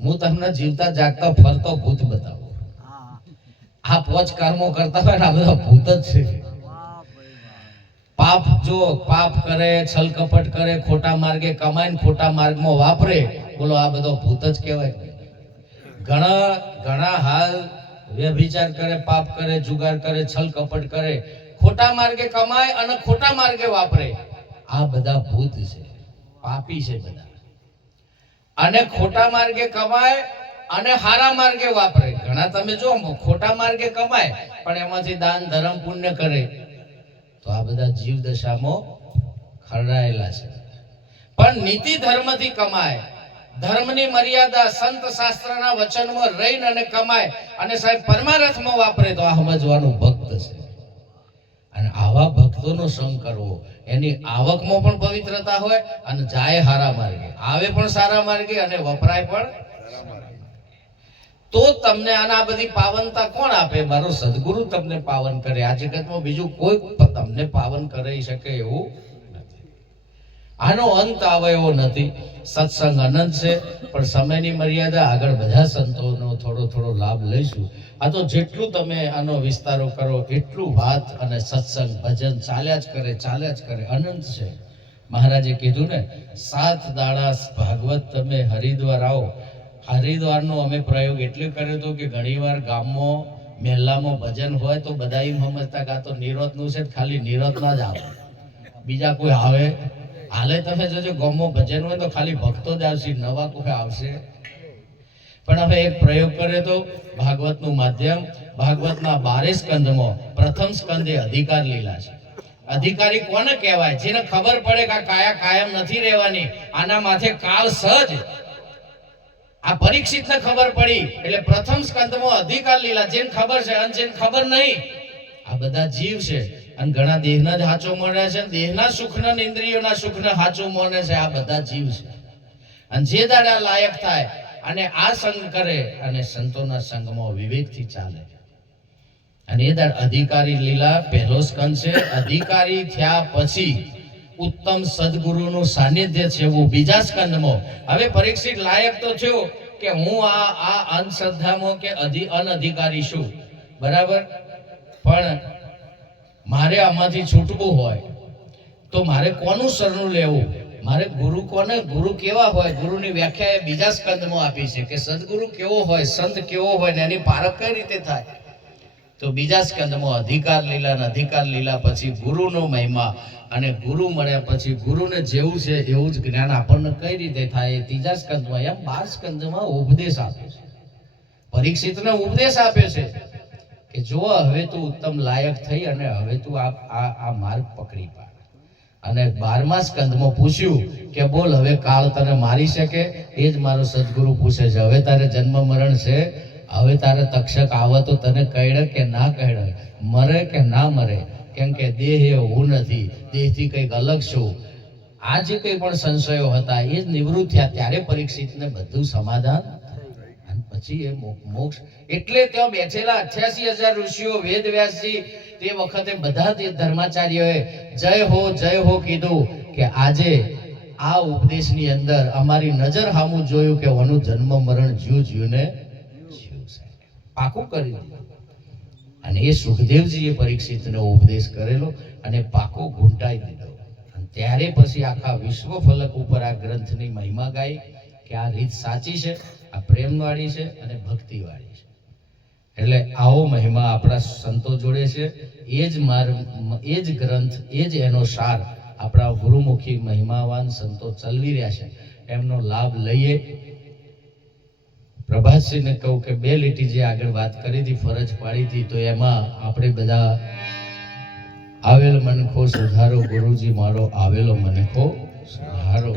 હું તમને જીવતા જાગતા ફરતો ભૂત બતાવું. આ 5 કર્મો કરતા હોય ને આ બધા ભૂત જ છે. પાપ જો પાપ કરે, છલ કપટ કરે, ખોટા માર્ગે કમાઈને ખોટા માર્ગમાં વાપરે, બોલો આ બધો ભૂત જ કહેવાય. ઘણા હાલ વ્યભિચાર કરે, પાપ કરે, જુગાર કરે, છલ કપટ કરે, ખોટા માર્ગે કમાય અને ખોટા માર્ગે વાપરે, આ બધા ભૂત છે, પાપી છે બધા. અને ખોટા માર્ગે કમાય અને હારા માર્ગે વાપરે. ઘણા તમે જો ખોટા માર્ગે કમાય પણ એમાંથી દાન ધર્મ પુણ્ય કરે, તો આ બધા જીવ દશામાં ખરડાયેલા છે. પણ નીતિ ધર્મથી કમાય, ધર્મની મર્યાદા સંત શાસ્ત્રના વચનમાં રહીને અને કમાય અને સાહેબ પરમાર્થમાં વાપરે, તો આ સમજવાનું ભક્ત છે. અને આવા ભક્તોનો સંગ કરવો, એની આવકમાં પણ પવિત્રતા હોય અને જાય હારા માર્ગે, આવે પણ સારા માર્ગે અને વપરાય પણ સારા માર્ગે. તો તમને આના બધી પાવનતા કોણ આપે? મારો સદગુરુ તમને પાવન કરે. આ જગતમાં બીજું કોઈ તમને પાવન કરી શકે એવું નથી. આનો અંત આવે એવો નથી. સત્સંગ અનંત છે, પણ સમયની મર્યાદા. આગળ બધા સંતોનો થોડો લાભ લઈશું. આ તો જેટલું તમે આનો વિસ્તારો કરો એટલું વાત અને સત્સંગ ભજન ચાલ્યા જ કરે, અનંત છે. મહારાજે કીધું ને 7 દાડા ભાગવત તમે હરિદ્વાર આવો. હરિદ્વારનો અમે પ્રયોગ એટલે કર્યો હતો કે ઘણીવાર ગામમાં મહેલામાં ભજન હોય તો બધા એમ સમજતા કે આ તો નિરોધનું છે, ખાલી નિરોધમાં જ આવે, બીજા કોઈ આવે હાલે. તમે જોજો ગામમાં ભજન હોય તો ખાલી ભક્તો જ આવશે, નવા કોઈ આવશે. પણ હવે એક પ્રયોગ કર્યો તો ભાગવતનું માધ્યમ. ભાગવતના 12 સ્કંદમાં પ્રથમ સ્કંદે અધિકાર લીલા છે. અધિકારી કોને કહેવાય? જેને ખબર પડે કે આ કાયા કાયમ નથી રહેવાની, આના માથે કાળ સહજ. આ પરીક્ષિતને ખબર પડી એટલે પ્રથમ સ્કંદમાં અધિકાર લીલા. જેને ખબર છે અને જેને ખબર નહીં, આ બધા જીવ છે. અને ઘણા દેહના જ હાચો મળે છે, દેહના સુખને ઇન્દ્રિયોના સુખને હાચો મળે છે. આ બધા જીવ છે. અને જે દાડા લાયક થાય અને આ સંગ કરે અને સંતોના સંગમાં વિવેકથી ચાલે, અને એ દાડ અધિકારી લીલા પહેલો સ્કંદ છે. અધિકારી થયા પછી ઉત્તમ સદગુરુનું સાનિધ્ય છે એવું બીજા સ્કંદમાં. હવે પરીક્ષિત લાયક તો થયો કે હું આ અંધશ્રદ્ધામાં કે અનઅધિકારી છું, બરાબર, પણ મારે આમાંથી છૂટવું હોય તો મારે કોનું શરણું લેવું, મારે ગુરુ કોને, ગુરુ કેવા હોય, ગુરુની વ્યાખ્યા એ બીજા સ્કંદમાં આપી છે કે સદગુરુ કેવો હોય, સંત કેવો હોય ને એની પારખ કઈ રીતે થાય. તો બીજા સ્કંદમાં અધિકાર લીલા ને અધિકાર લીલા પછી ગુરુનો મહિમા અને ગુરુ મળ્યા પછી ગુરુને જેવું છે એવું જ જ્ઞાન આપણને કઈ રીતે થાય એ ત્રીજા સ્કંદમાં. એમ 12 સ્કંદમાં ઉપદેશ આપે છે, પરીક્ષિતને ઉપદેશ આપે છે કે જો હવે તું ઉત્તમ લાયક થઈ અને હવે તું આ માર્ગ પકડી પાડ. અને 12મા સ્કંદમાં પૂછ્યું કે બોલ હવે કાળ તને મારી શકે. એ જ મારો સદગુરુ પૂછે છે હવે તારે જન્મ મરણ છે, હવે તારે તક્ષક આવે તો તને કહેડે કે ના કહેડે, મરે કે ના મરે, કેમ કે દેહ એ હું નથી, દેહથી કંઈક અલગ છું. આ જે કંઈ પણ સંશયો હતા એ જ નિવૃત્ત થયા. ત્યારે પરીક્ષિતને બધું સમાધાન અને પછી એ મોક્ષ. એટલે ત્યાં બેઠેલા 88,000 ઋષિઓ, વેદ વ્યાસજી તે વખતે બધા જ ધર્માચાર્યોએ જય હો કીધું કે આજે આ ઉપદેશની અંદર અમારી નજર સામું જોયું કે ઓનું જન્મ મરણ જીવને પાકું કરી દીધું. અને એ સુખદેવજીએ પરીક્ષિતને ઉપદેશ કરેલો અને પાકો ઘૂંટાઈ દીધો. અને ત્યારે પછી આખા વિશ્વ ફલક ઉપર આ ગ્રંથની મહિમા ગાઈ કે આ રીત સાચી છે, આ પ્રેમવાળી છે અને ભક્તિવાળી છે. એટલે આવો મહિમા આપણા સંતો જોડે છે. એ જ ગ્રંથ, એ જ એનો સાર આપણા ગુરુમુખી મહિમાવાન સંતો ચલવી રહ્યા છે. એમનો લાભ લઈએ. પ્રભાતસિંહને કહું કે 2 લીટી જે આગળ વાત કરી હતી, ફરજ પાડી હતી, તો એમાં આપણે બધા આવેલ મનખો સુધારો, ગુરુજી મારો આવેલો મનખો સુધારો.